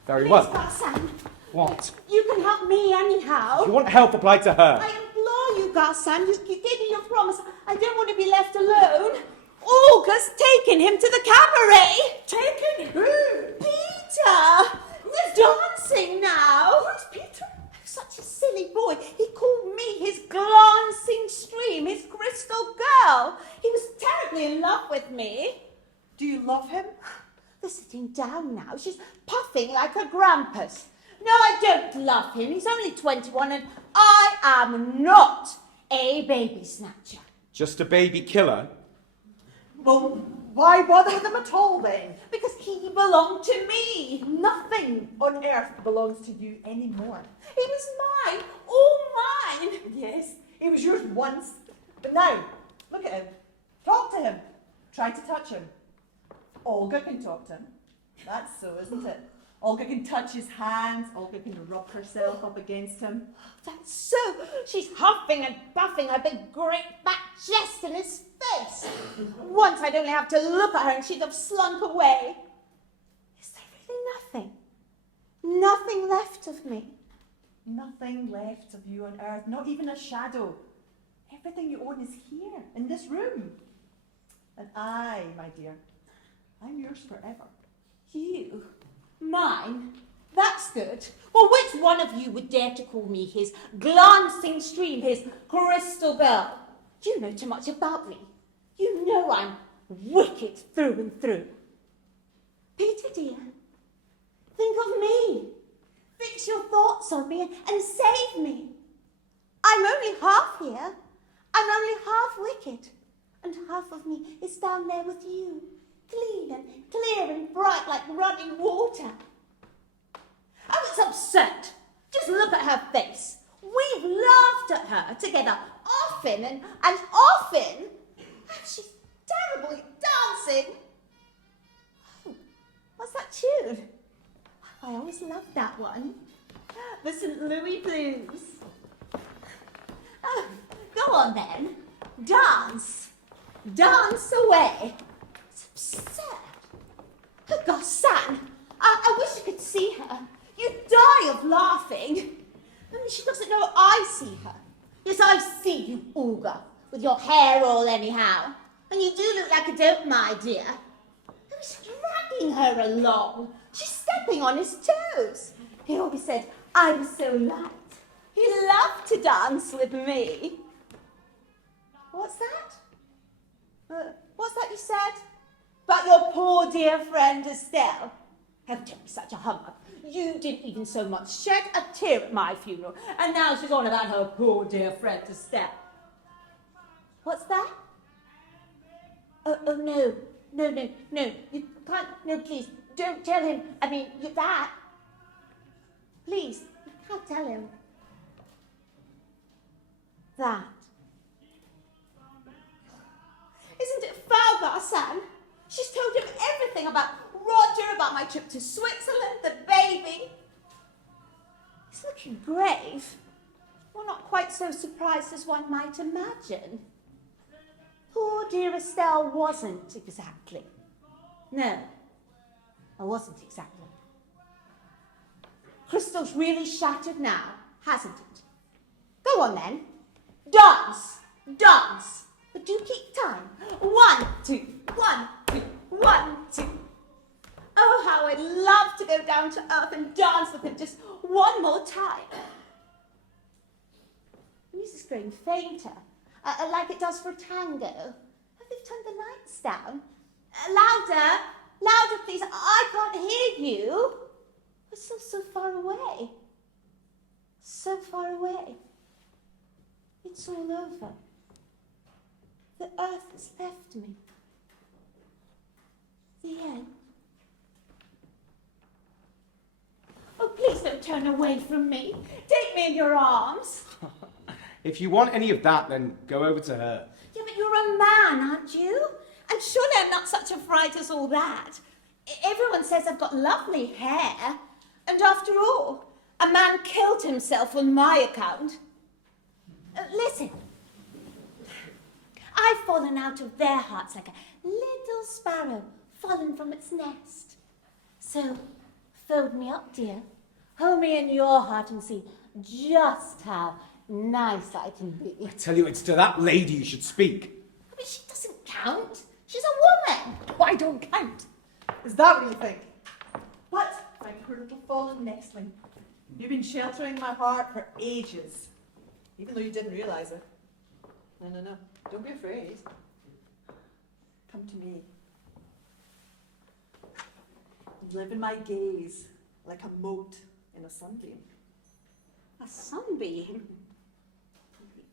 Very Please, well. Garson, What? you can help me anyhow. If you want help, apply to her. I implore you, Garson, you gave me your promise. I don't want to be left alone. Olga's taken him to the cabaret. Taken who? Peter! They're dancing now. Who's Peter? Such a silly boy. He called me his glancing stream, his crystal girl. He was terribly in love with me. Do you love him? They're sitting down now. She's puffing like a grampus. No, I don't love him. He's only 21 and I am not a baby snatcher. Just a baby killer? Well, why bother with him at all then? Because he belonged to me. Nothing on earth belongs to you anymore. He was mine, all mine. Yes, he was yours once. But now, look at him. Talk to him. Try to touch him. Olga can talk to him. That's so, isn't it? Olga can touch his hands. Olga can rub herself up against him. That's so. She's huffing and puffing her big great back chest in his face. Once I'd only have to look at her and she'd have slunk away. Is there really nothing? Nothing left of me? Nothing left of you on earth, not even a shadow. Everything you own is here, in this room. And I, my dear, I'm yours forever. You? Mine? That's good. Well, which one of you would dare to call me his glancing stream, his crystal girl? You know too much about me. You know I'm wicked through and through. Peter, dear, think of me. Fix your thoughts on me and save me. I'm only half here. I'm only half wicked. And half of me is down there with you, clean and clear and bright like running water. Oh, it's absurd. Just look at her face. We've laughed at her together often and often. And she's terribly dancing. Oh, what's that tune? I always loved that one. The St. Louis Blues. Oh, go on then. Dance. Dance away. It's absurd. Oh, Garson, I wish you could see her. You'd die of laughing. I mean, she doesn't know I see her. Yes, I see you, Olga, with your hair all anyhow. And you do look like a dope, my dear. I was dragging her along. She's stepping on his toes. He always said I was so light. He loved to dance with me. What's that? What's that you said? About your poor dear friend Estelle. Don't be such a humbug. You didn't even so much shed a tear at my funeral, and now she's on about her poor dear friend Estelle. What's that? Oh, no. You can't, no, please, don't tell him, that. Please, you can't tell him. That. Isn't it foul, Garson? She's told him everything about Roger, about my trip to Switzerland, the baby. He's looking grave. Well, not quite so surprised as one might imagine. Poor dear Estelle wasn't exactly. No, I wasn't exactly. Crystal's really shattered now, hasn't it? Go on then. Dance, dance. But do keep time. 1, 2, 1, 2, 1, 2. Oh, how I'd love to go down to earth and dance with him just one more time. The music's growing fainter, like it does for a tango. Oh, they've turned the lights down. Louder, louder, please. I can't hear you. We're still so far away. So far away. It's all over. The earth has left me. The end. Oh, please don't turn away from me. Take me in your arms. If you want any of that, then go over to her. Yeah, but you're a man, aren't you? And surely I'm not such a fright as all that. Everyone says I've got lovely hair. And after all, a man killed himself on my account. Listen. I've fallen out of their hearts like a little sparrow fallen from its nest. So, fold me up, dear. Hold me in your heart and see just how nice I can be. I tell you, it's to that lady you should speak. I mean, she doesn't count. She's a woman. Oh, I don't count. Is that what you think? But, my poor little fallen nestling, you've been sheltering my heart for ages, even though you didn't realise it. No. Don't be afraid. Come to me. Live in my gaze like a mote in a sunbeam. A sunbeam?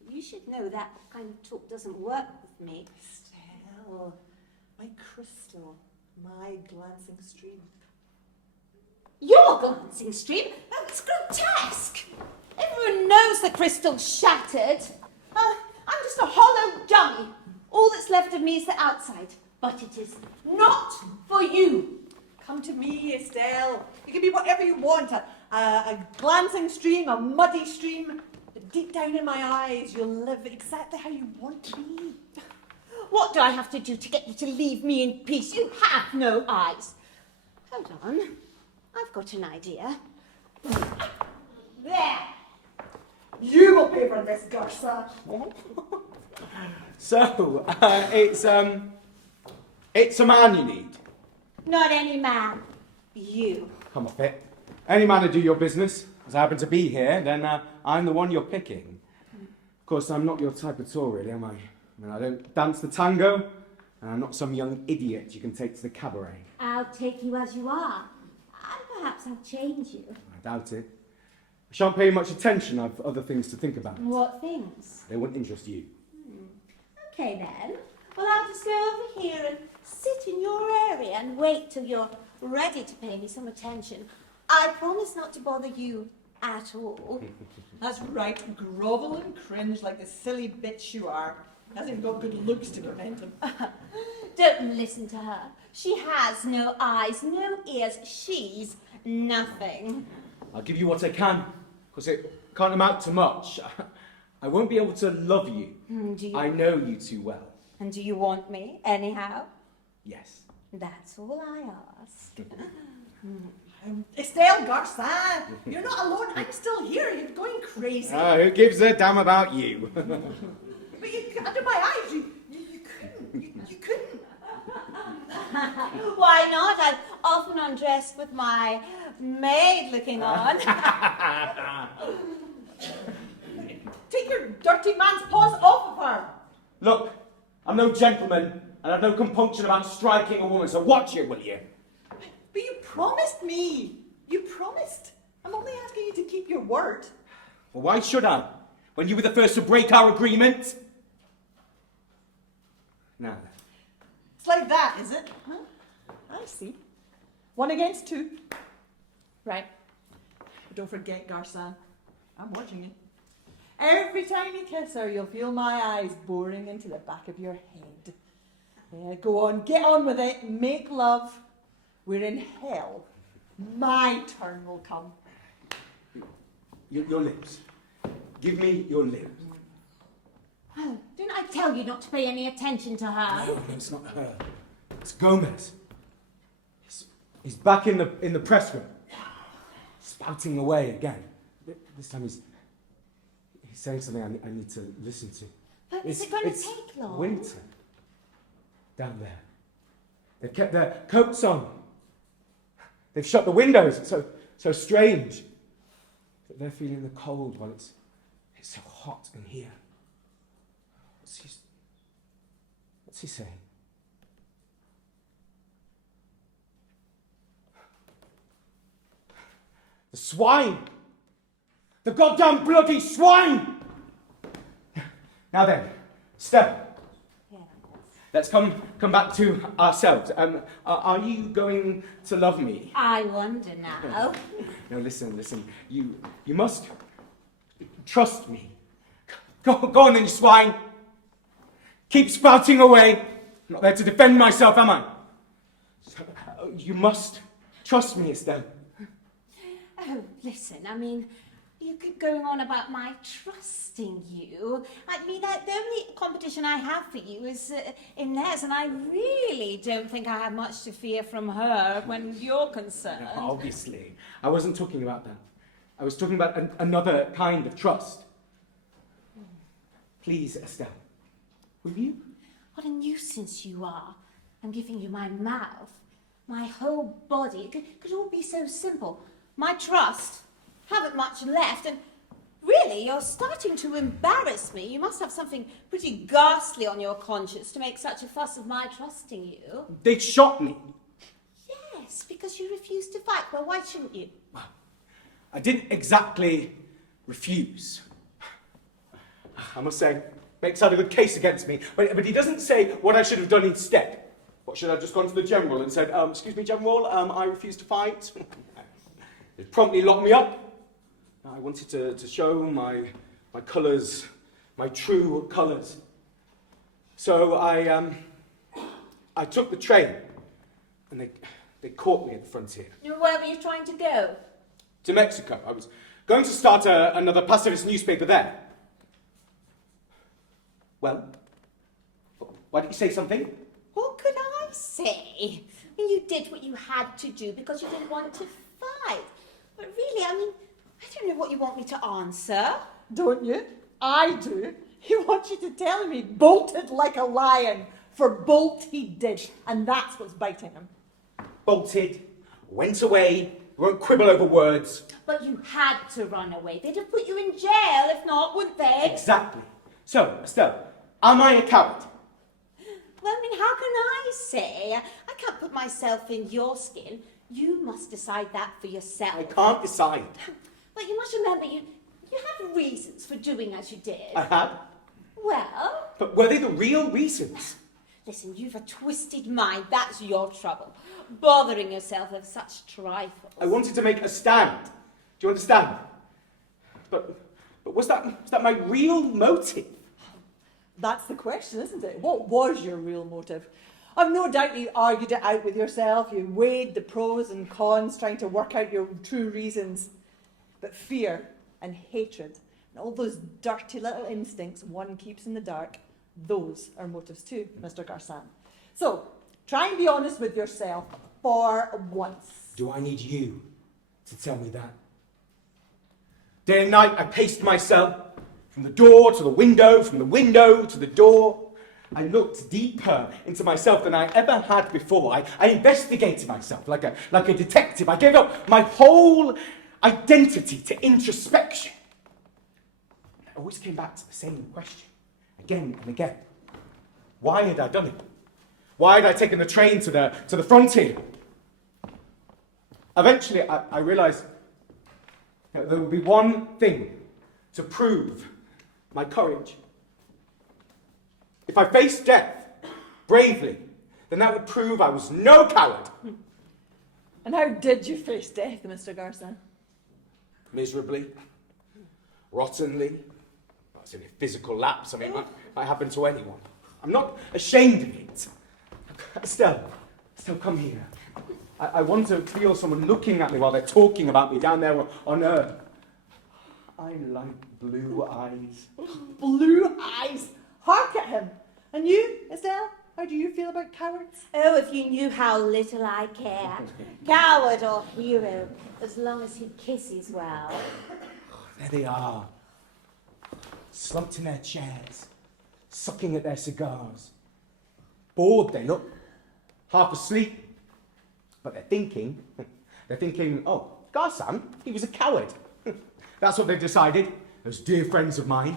You should know that kind of talk doesn't work with me. Estelle, my crystal, my glancing stream. Your glancing stream? Oh, it's grotesque. Everyone knows the crystal's shattered. I'm just a hollow dummy. All that's left of me is the outside. But it is not for you. Come to me, Estelle. You can be whatever you want. A glancing stream, a muddy stream. But deep down in my eyes, you'll live exactly how you want to be. What do I have to do to get you to leave me in peace? You have no eyes. Hold on. I've got an idea. There. You will pay for this, Garza. So, it's a man you need. Not any man. You. Come off it. Any man to do your business. As I happen to be here, then I'm the one you're picking. Of course, I'm not your type at all, really, am I? I mean, I don't dance the tango, and I'm not some young idiot you can take to the cabaret. I'll take you as you are. And perhaps I'll change you. I doubt it. I shan't pay much attention. I've other things to think about. What things? They wouldn't interest you. Okay then. Well, I'll just go over here and sit in your area and wait till you're ready to pay me some attention. I promise not to bother you at all. That's right. Grovel and cringe like the silly bitch you are. Hasn't got good looks to commend him. Don't listen to her. She has no eyes, no ears. She's nothing. I'll give you what I can, because it can't amount to much. I won't be able to love you. Do you? I know you too well. And do you want me, anyhow? Yes. That's all I ask. Estelle Garza, you're not alone. I'm still here. You're going crazy. Who gives a damn about you? But under my eyes, you couldn't. You couldn't. Why not? I've often undressed with my maid looking on. Take your dirty man's paws off of her. Look, I'm no gentleman, and I've no compunction about striking a woman, so watch it, will you? But you promised me. You promised. I'm only asking you to keep your word. Well, why should I? When you were the first to break our agreement? Now then. It's like that, is it? Huh? I see. 1 against 2. Right. But don't forget, Garza. I'm watching you. Every time you kiss her, you'll feel my eyes boring into the back of your head. Yeah, go on, get on with it. Make love. We're in hell. My turn will come. Your lips. Give me your lips. Oh, didn't I tell you not to pay any attention to her? No, it's not her. It's Gomez. He's back in the press room, spouting away again. This time he's saying something I need to listen to. But is it going to take long? Winter. Down there. They've kept their coats on. They've shut the windows. It's so strange that they're feeling the cold while it's so hot in here. What's he saying? The swine! The goddamn bloody swine! Now then, Stella. Yes. Let's come back to ourselves. Are you going to love me? I wonder now. No, listen. You must trust me. Go on then, you swine. Keep spouting away. I'm not there to defend myself, am I? So, you must trust me, Estelle. Oh, listen, I mean, you keep going on about my trusting you. I mean, the only competition I have for you is Inez, and I really don't think I have much to fear from her when you're concerned. Obviously. I wasn't talking about that. I was talking about another kind of trust. Please, Estelle, will you? What a nuisance you are. I'm giving you my mouth, my whole body. It could all be so simple. My trust, haven't much left, and really, you're starting to embarrass me. You must have something pretty ghastly on your conscience to make such a fuss of my trusting you. They shot me. Yes, because you refused to fight. Well, why shouldn't you? Well, I didn't exactly refuse. I must say, makes out a good case against me, but he doesn't say what I should have done instead. What, should I have just gone to the General and said, excuse me, General, I refuse to fight? It promptly locked me up. I wanted to show my colours, my true colours. So I took the train, and they caught me at the frontier. Where were you trying to go? To Mexico. I was going to start another pacifist newspaper there. Well, why did you say something? What could I say? I mean, you did what you had to do because you didn't want to fight. But really, I mean, I don't know what you want me to answer. Don't you? I do. He wants you to tell him he bolted like a lion. For bolt he did, and that's what's biting him. Bolted, went away, won't quibble over words. But you had to run away. They'd have put you in jail if not, wouldn't they? Exactly. So, Estelle, am I a coward? Well, I mean, how can I say? I can't put myself in your skin. You must decide that for yourself. I can't decide. But you must remember, you had reasons for doing as you did. I had. Well, But were they the real reasons? listen, you've a twisted mind. That's your trouble. Bothering yourself over such trifles. I wanted to make a stand. Do you understand? But was that my real motive? That's the question, isn't it? What was your real motive? I've no doubt you argued it out with yourself. You weighed the pros and cons, trying to work out your true reasons. But fear and hatred and all those dirty little instincts one keeps in the dark, those are motives too, Mr. Garçon. So, try and be honest with yourself for once. Do I need you to tell me that? Day and night I paced myself, from the door to the window, from the window to the door. I looked deeper into myself than I ever had before. I investigated myself like a detective. I gave up my whole identity to introspection. I always came back to the same question, again and again. Why had I done it? Why had I taken the train to the frontier? Eventually, I realised that there would be one thing to prove my courage. If I faced death bravely, then that would prove I was no coward. And how did you face death, Mr. Garçon? Miserably, rottenly. That's a physical lapse. I mean, might happen to anyone. I'm not ashamed of it. Estelle, come here. I want to feel someone looking at me while they're talking about me down there on Earth. I like blue eyes. Blue eyes! Hark at him! And you, Estelle, how do you feel about cowards? Oh, if you knew how little I care. Coward or hero, as long as he kisses well. There they are, slumped in their chairs, sucking at their cigars. Bored they look, half asleep. But they're thinking, oh, Garçon, he was a coward. That's what they've decided, those dear friends of mine.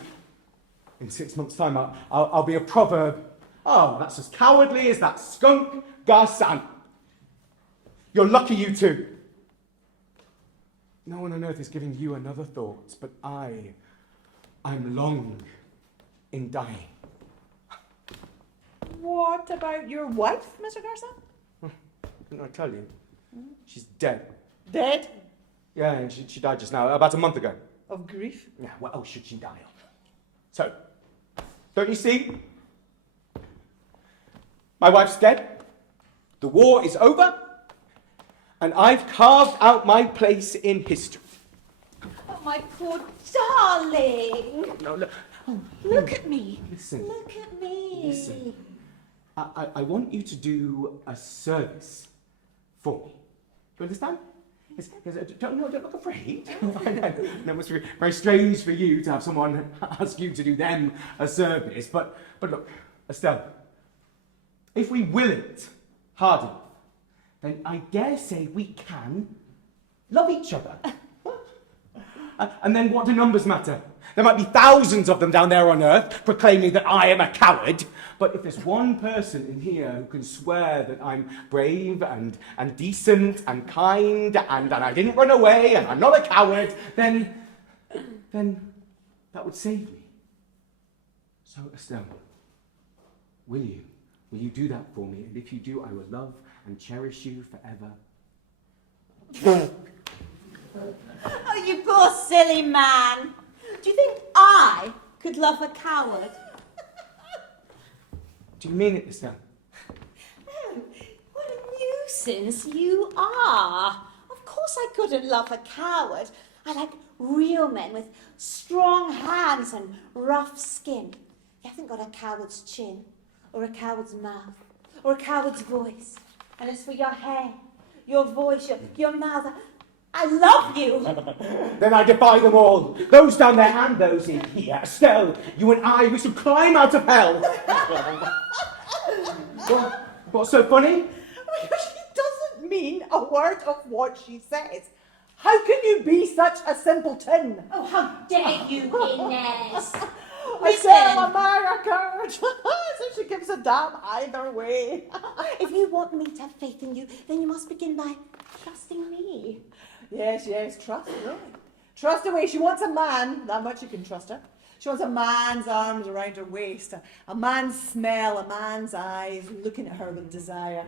In 6 months' time, I'll be a proverb. Oh, that's as cowardly as that skunk Garçon. You're lucky, you two. No one on earth is giving you another thought, but I'm long in dying. What about your wife, Mr. Garçon? Didn't I tell you? She's dead. Dead? Yeah, she died just now, about a month ago. Of grief? Yeah, what else should she die of? So, don't you see? My wife's dead, the war is over, and I've carved out my place in history. Oh, my poor darling. No, look. Look at me. Listen. Look at me. Listen. I want you to do a service for me. You understand? Don't look afraid. That must be very strange for you to have someone ask you to do them a service. But look, Estelle, if we will it hard enough, then I dare say we can love each other. And then what do numbers matter? There might be thousands of them down there on earth proclaiming that I am a coward. But if there's one person in here who can swear that I'm brave and decent and kind and I didn't run away and I'm not a coward, then that would save me. So, Estelle, will you? Will you do that for me? And if you do, I will love and cherish you forever. Oh, you poor silly man. Do you think I could love a coward? Do you mean it, Estelle? Oh, what a nuisance you are. Of course I couldn't love a coward. I like real men with strong hands and rough skin. You haven't got a coward's chin, or a coward's mouth, or a coward's voice. And as for your hair, your voice, your mouth, I love you. Then I defy them all. Those down there and those in here. Estelle, you and I, we should climb out of hell. What's so funny? She doesn't mean a word of what she says. How can you be such a simpleton? Oh, how dare you, Inez. I said I'm a coward. So she gives a damn either way. If you want me to have faith in you, then you must begin by trusting me. Yes, trust, really. Trust away. She wants a man, that much you can trust her. She wants a man's arms around her waist, a man's smell, a man's eyes, looking at her with desire.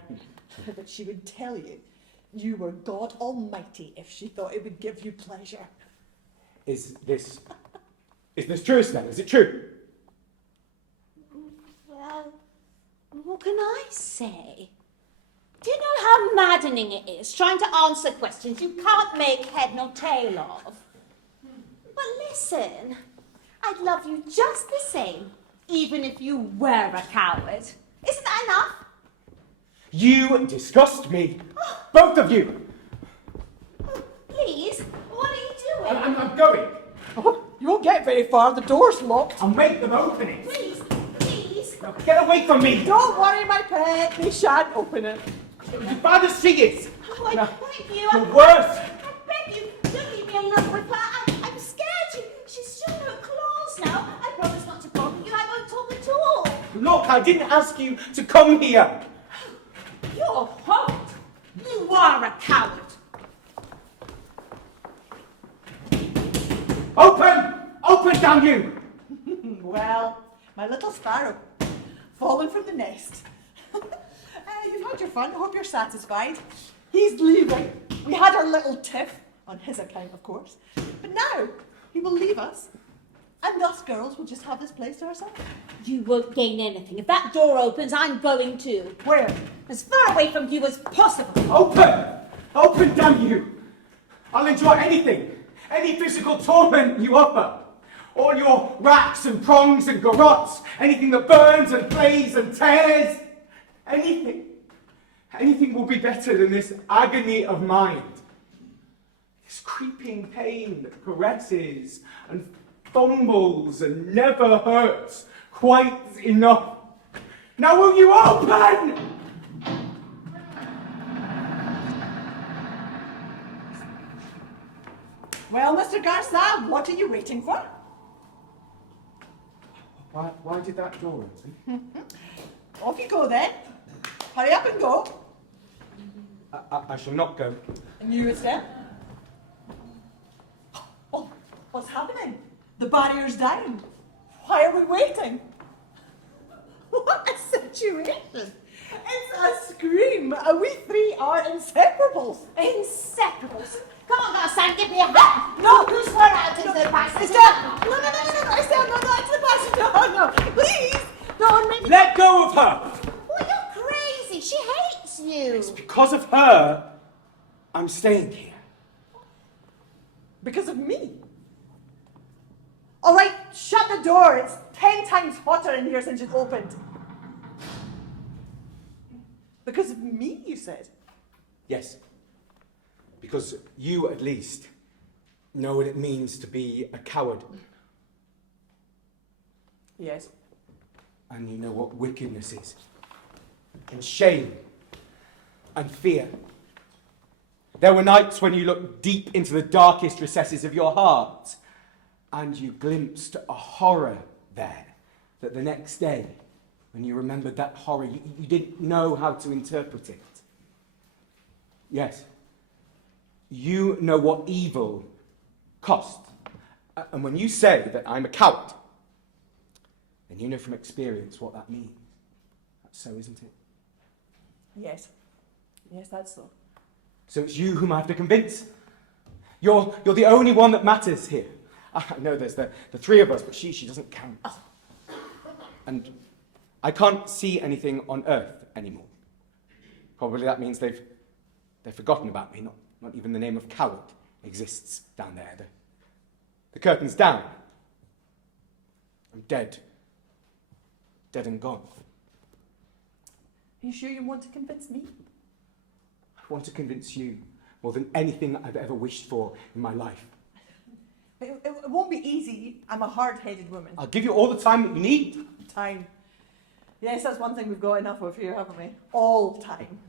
But she would tell you, you were God Almighty if she thought it would give you pleasure. Is this true, Estelle? Is it true? Well, what can I say? Do you know how maddening it is trying to answer questions you can't make head nor tail of? But listen, I'd love you just the same, even if you were a coward. Isn't that enough? You disgust me. Both of you. Please, what are you doing? I'm going. Oh, you won't get very far, the door's locked. I'll make them open it. Please. Now, get away from me. Don't worry, my pet, they shan't open it. You'd rather see it. Oh, I beg you. The worst. I beg you, don't leave me alone with her. I'm scared. She's shown her claws now. I promise not to bother you. I won't talk at all. Look, I didn't ask you to come here. You're hot. You are a coward. Open! Open, damn you! Well, my little sparrow, fallen from the nest. You've had your fun. I hope you're satisfied. He's leaving. We had our little tiff, on his account, of course. But now, he will leave us. And us girls will just have this place to ourselves. You won't gain anything. If that door opens, I'm going too. Where? As far away from you as possible. Open! Open, damn you! I'll enjoy anything. Any physical torment you offer. All your racks and prongs and garrots. Anything that burns and flays and tears. Anything. Anything will be better than this agony of mind. This creeping pain that caresses and fumbles and never hurts quite enough. Now will you open? Well, Mr. Garza, what are you waiting for? Why did that door open? Off you go then. Hurry up and go. I shall not go. And you, Estelle? Oh, what's happening? The barrier's down. Why are we waiting? What a situation! It's a scream. We three are inseparables. Inseparables. Come on, Garcon, give me a hand. No. You swear out into the passage. Estelle! No, Estelle, no, into the passage. her. Oh, you're crazy. She hates you. It's because of her I'm staying here. Because of me. All right, shut the door. It's 10 times hotter in here since it's opened. Because of me, you said? Yes. Because you, at least, know what it means to be a coward. Yes. And you know what wickedness is. And shame. And fear. There were nights when you looked deep into the darkest recesses of your heart, and you glimpsed a horror there, that the next day, when you remembered that horror, you didn't know how to interpret it. Yes, you know what evil cost. And when you say that I'm a coward, then you know from experience what that means. That's so, isn't it? Yes. Yes, that's so. So it's you whom I have to convince. You're the only one that matters here. I know there's the three of us, but she doesn't count. And I can't see anything on earth anymore. Probably that means they've forgotten about me. Not even the name of coward exists down there. The curtain's down. I'm dead. Dead and gone. Are you sure you want to convince me? I want to convince you more than anything I've ever wished for in my life. It won't be easy. I'm a hard-headed woman. I'll give you all the time that you need. Time. Yes, that's one thing we've got enough of here, haven't we? All time.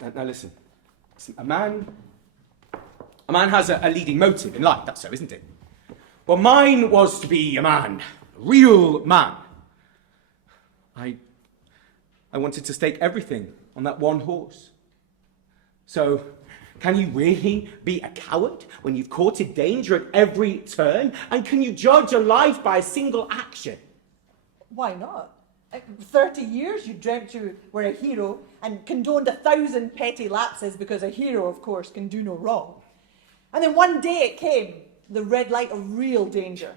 Now listen. A man has a leading motive in life, that's so, isn't it? Well, mine was to be a man. A real man. I wanted to stake everything on that one horse. So, can you really be a coward when you've courted danger at every turn? And can you judge a life by a single action? Why not? 30 years you dreamt you were a hero and condoned 1,000 petty lapses because a hero, of course, can do no wrong. And then one day it came, the red light of real danger.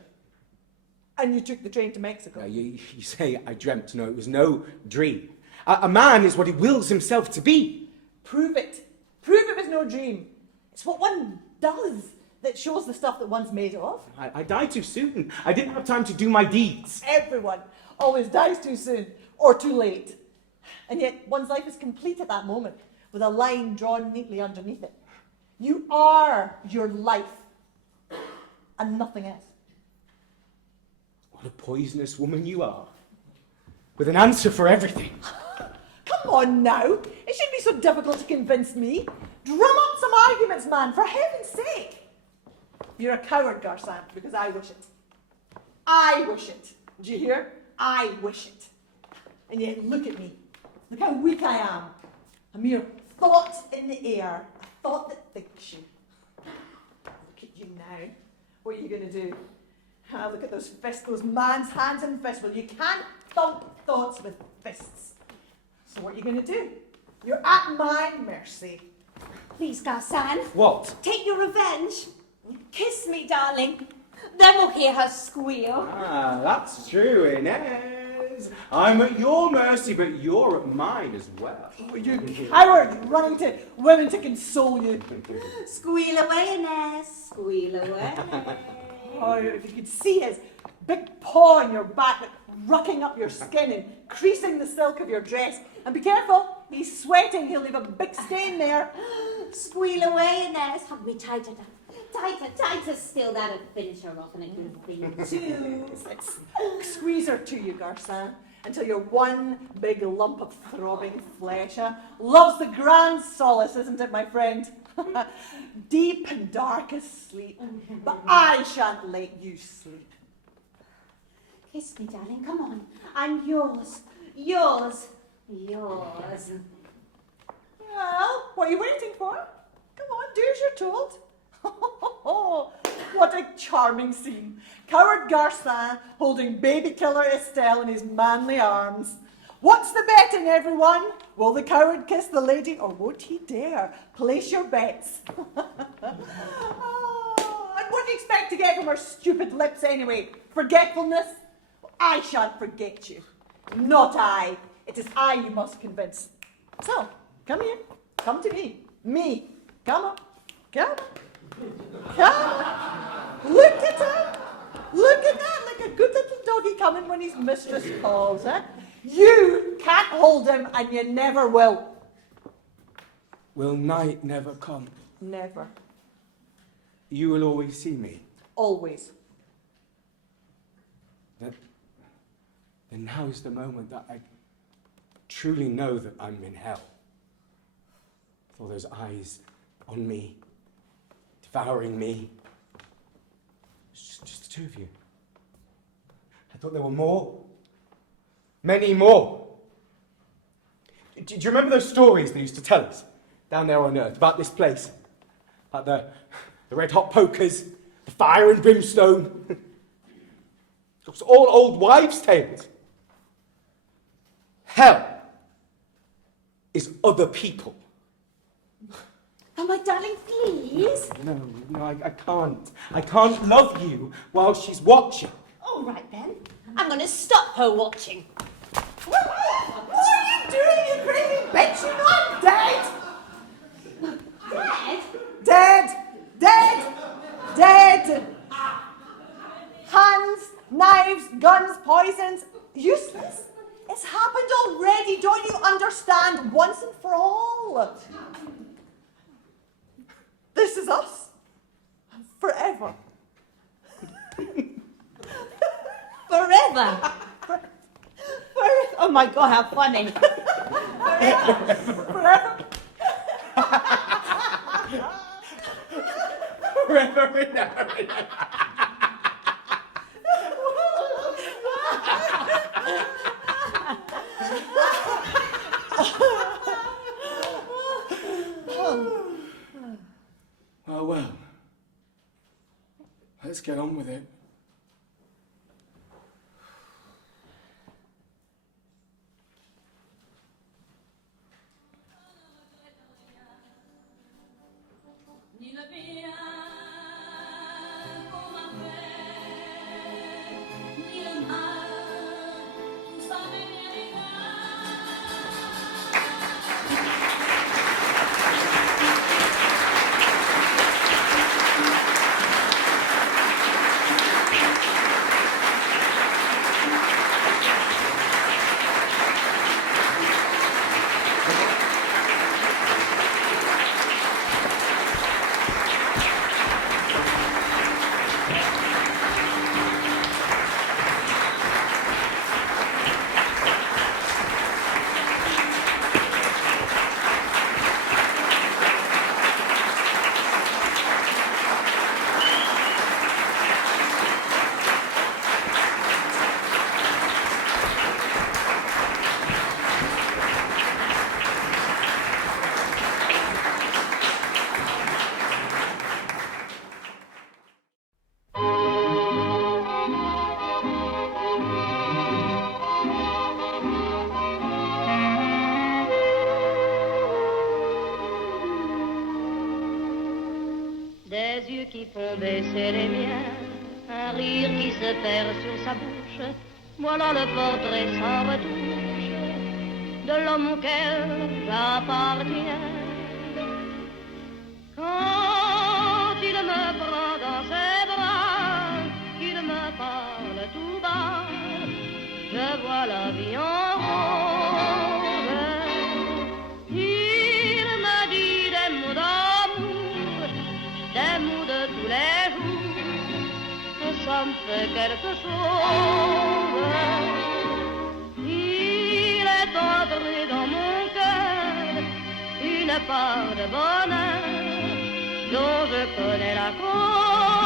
And you took the train to Mexico. You say I dreamt. No, it was no dream. A man is what he wills himself to be. Prove it. Prove it was no dream. It's what one does that shows the stuff that one's made of. I died too soon. I didn't have time to do my deeds. Everyone always dies too soon or too late. And yet one's life is complete at that moment with a line drawn neatly underneath it. You are your life and nothing else. What a poisonous woman you are. With an answer for everything. Come on now. It shouldn't be so difficult to convince me. Drum up some arguments, man, for heaven's sake. You're a coward, Garsan, because I wish it. I wish it. Do you hear? I wish it. And yet, look at me. Look how weak I am. A mere thought in the air. A thought that thinks you. Look at you now. What are you going to do? Look at those fists, those man's hands and fists. Well, you can't thump thoughts with fists. So what are you going to do? You're at my mercy. Please, Garsan. What? Take your revenge. Kiss me, darling. Then we'll hear her squeal. Ah, that's true, Inez. I'm at your mercy, but you're at mine as well. Oh, you coward, running to women to console you. Squeal away, Inez. Squeal away. Oh, if you could see his big paw on your back, like, rucking up your skin and creasing the silk of your dress. And be careful, he's sweating, he'll leave a big stain there. Squeal away, Inez. Hug me tighter. Tighter still. That'll finish her off in a good thing too. Squeeze her to you, Garsan, until you're one big lump of throbbing flesh. Huh? Love's the grand solace, isn't it, my friend? Deep and dark as sleep. But I shan't let you sleep. Kiss me, darling. Come on. I'm yours. Yours. Yours. Well, what are you waiting for? Come on, do as you're told. What a charming scene. Coward Garcin holding baby killer Estelle in his manly arms. What's the betting, everyone? Will the coward kiss the lady or won't he dare? Place your bets. Oh, and what do you expect to get from her stupid lips anyway? Forgetfulness? I shan't forget you. Not I. It is I you must convince. So, come here. Come to me. Me. Come on. Come on. Come on. Look at him. Look at that, like a good little doggy coming when his mistress calls, eh? You can't hold him, and you never will. Will night never come? Never. You will always see me. Always. Then now is the moment that I truly know that I'm in hell. With all those eyes on me, devouring me. It's just the two of you. I thought there were more. Many more. Do you remember those stories they used to tell us down there on Earth about this place? Like the red hot pokers, the fire and brimstone. It was all old wives' tales. Hell is other people. Oh, my darling, please. No, I can't. I can't love you while she's watching. All right, then. I'm going to stop her watching. What are you doing, you crazy bitch? You know I'm dead. Dad? Dead. Dead. Dead. Hands, knives, guns, poisons. Useless. It's happened already. Don't you understand? Once and for all. This is us. Forever. Forever. Oh, my God, how funny. Forever. Forever and ever. Oh, well. Let's get on with it. Des yeux qui font baisser les miens, un rire qui se perd sur sa bouche, voilà le portrait sans retouche de l'homme auquel j'appartiens. Quand il me prend dans ses bras, qu'il me parle tout bas, je vois la vie en rose. Il me dit des mots d'amour, des mots de tous les jours, que ça me fait quelque chose. Il est entré dans mon cœur une part de bonheur dont je connais la cause.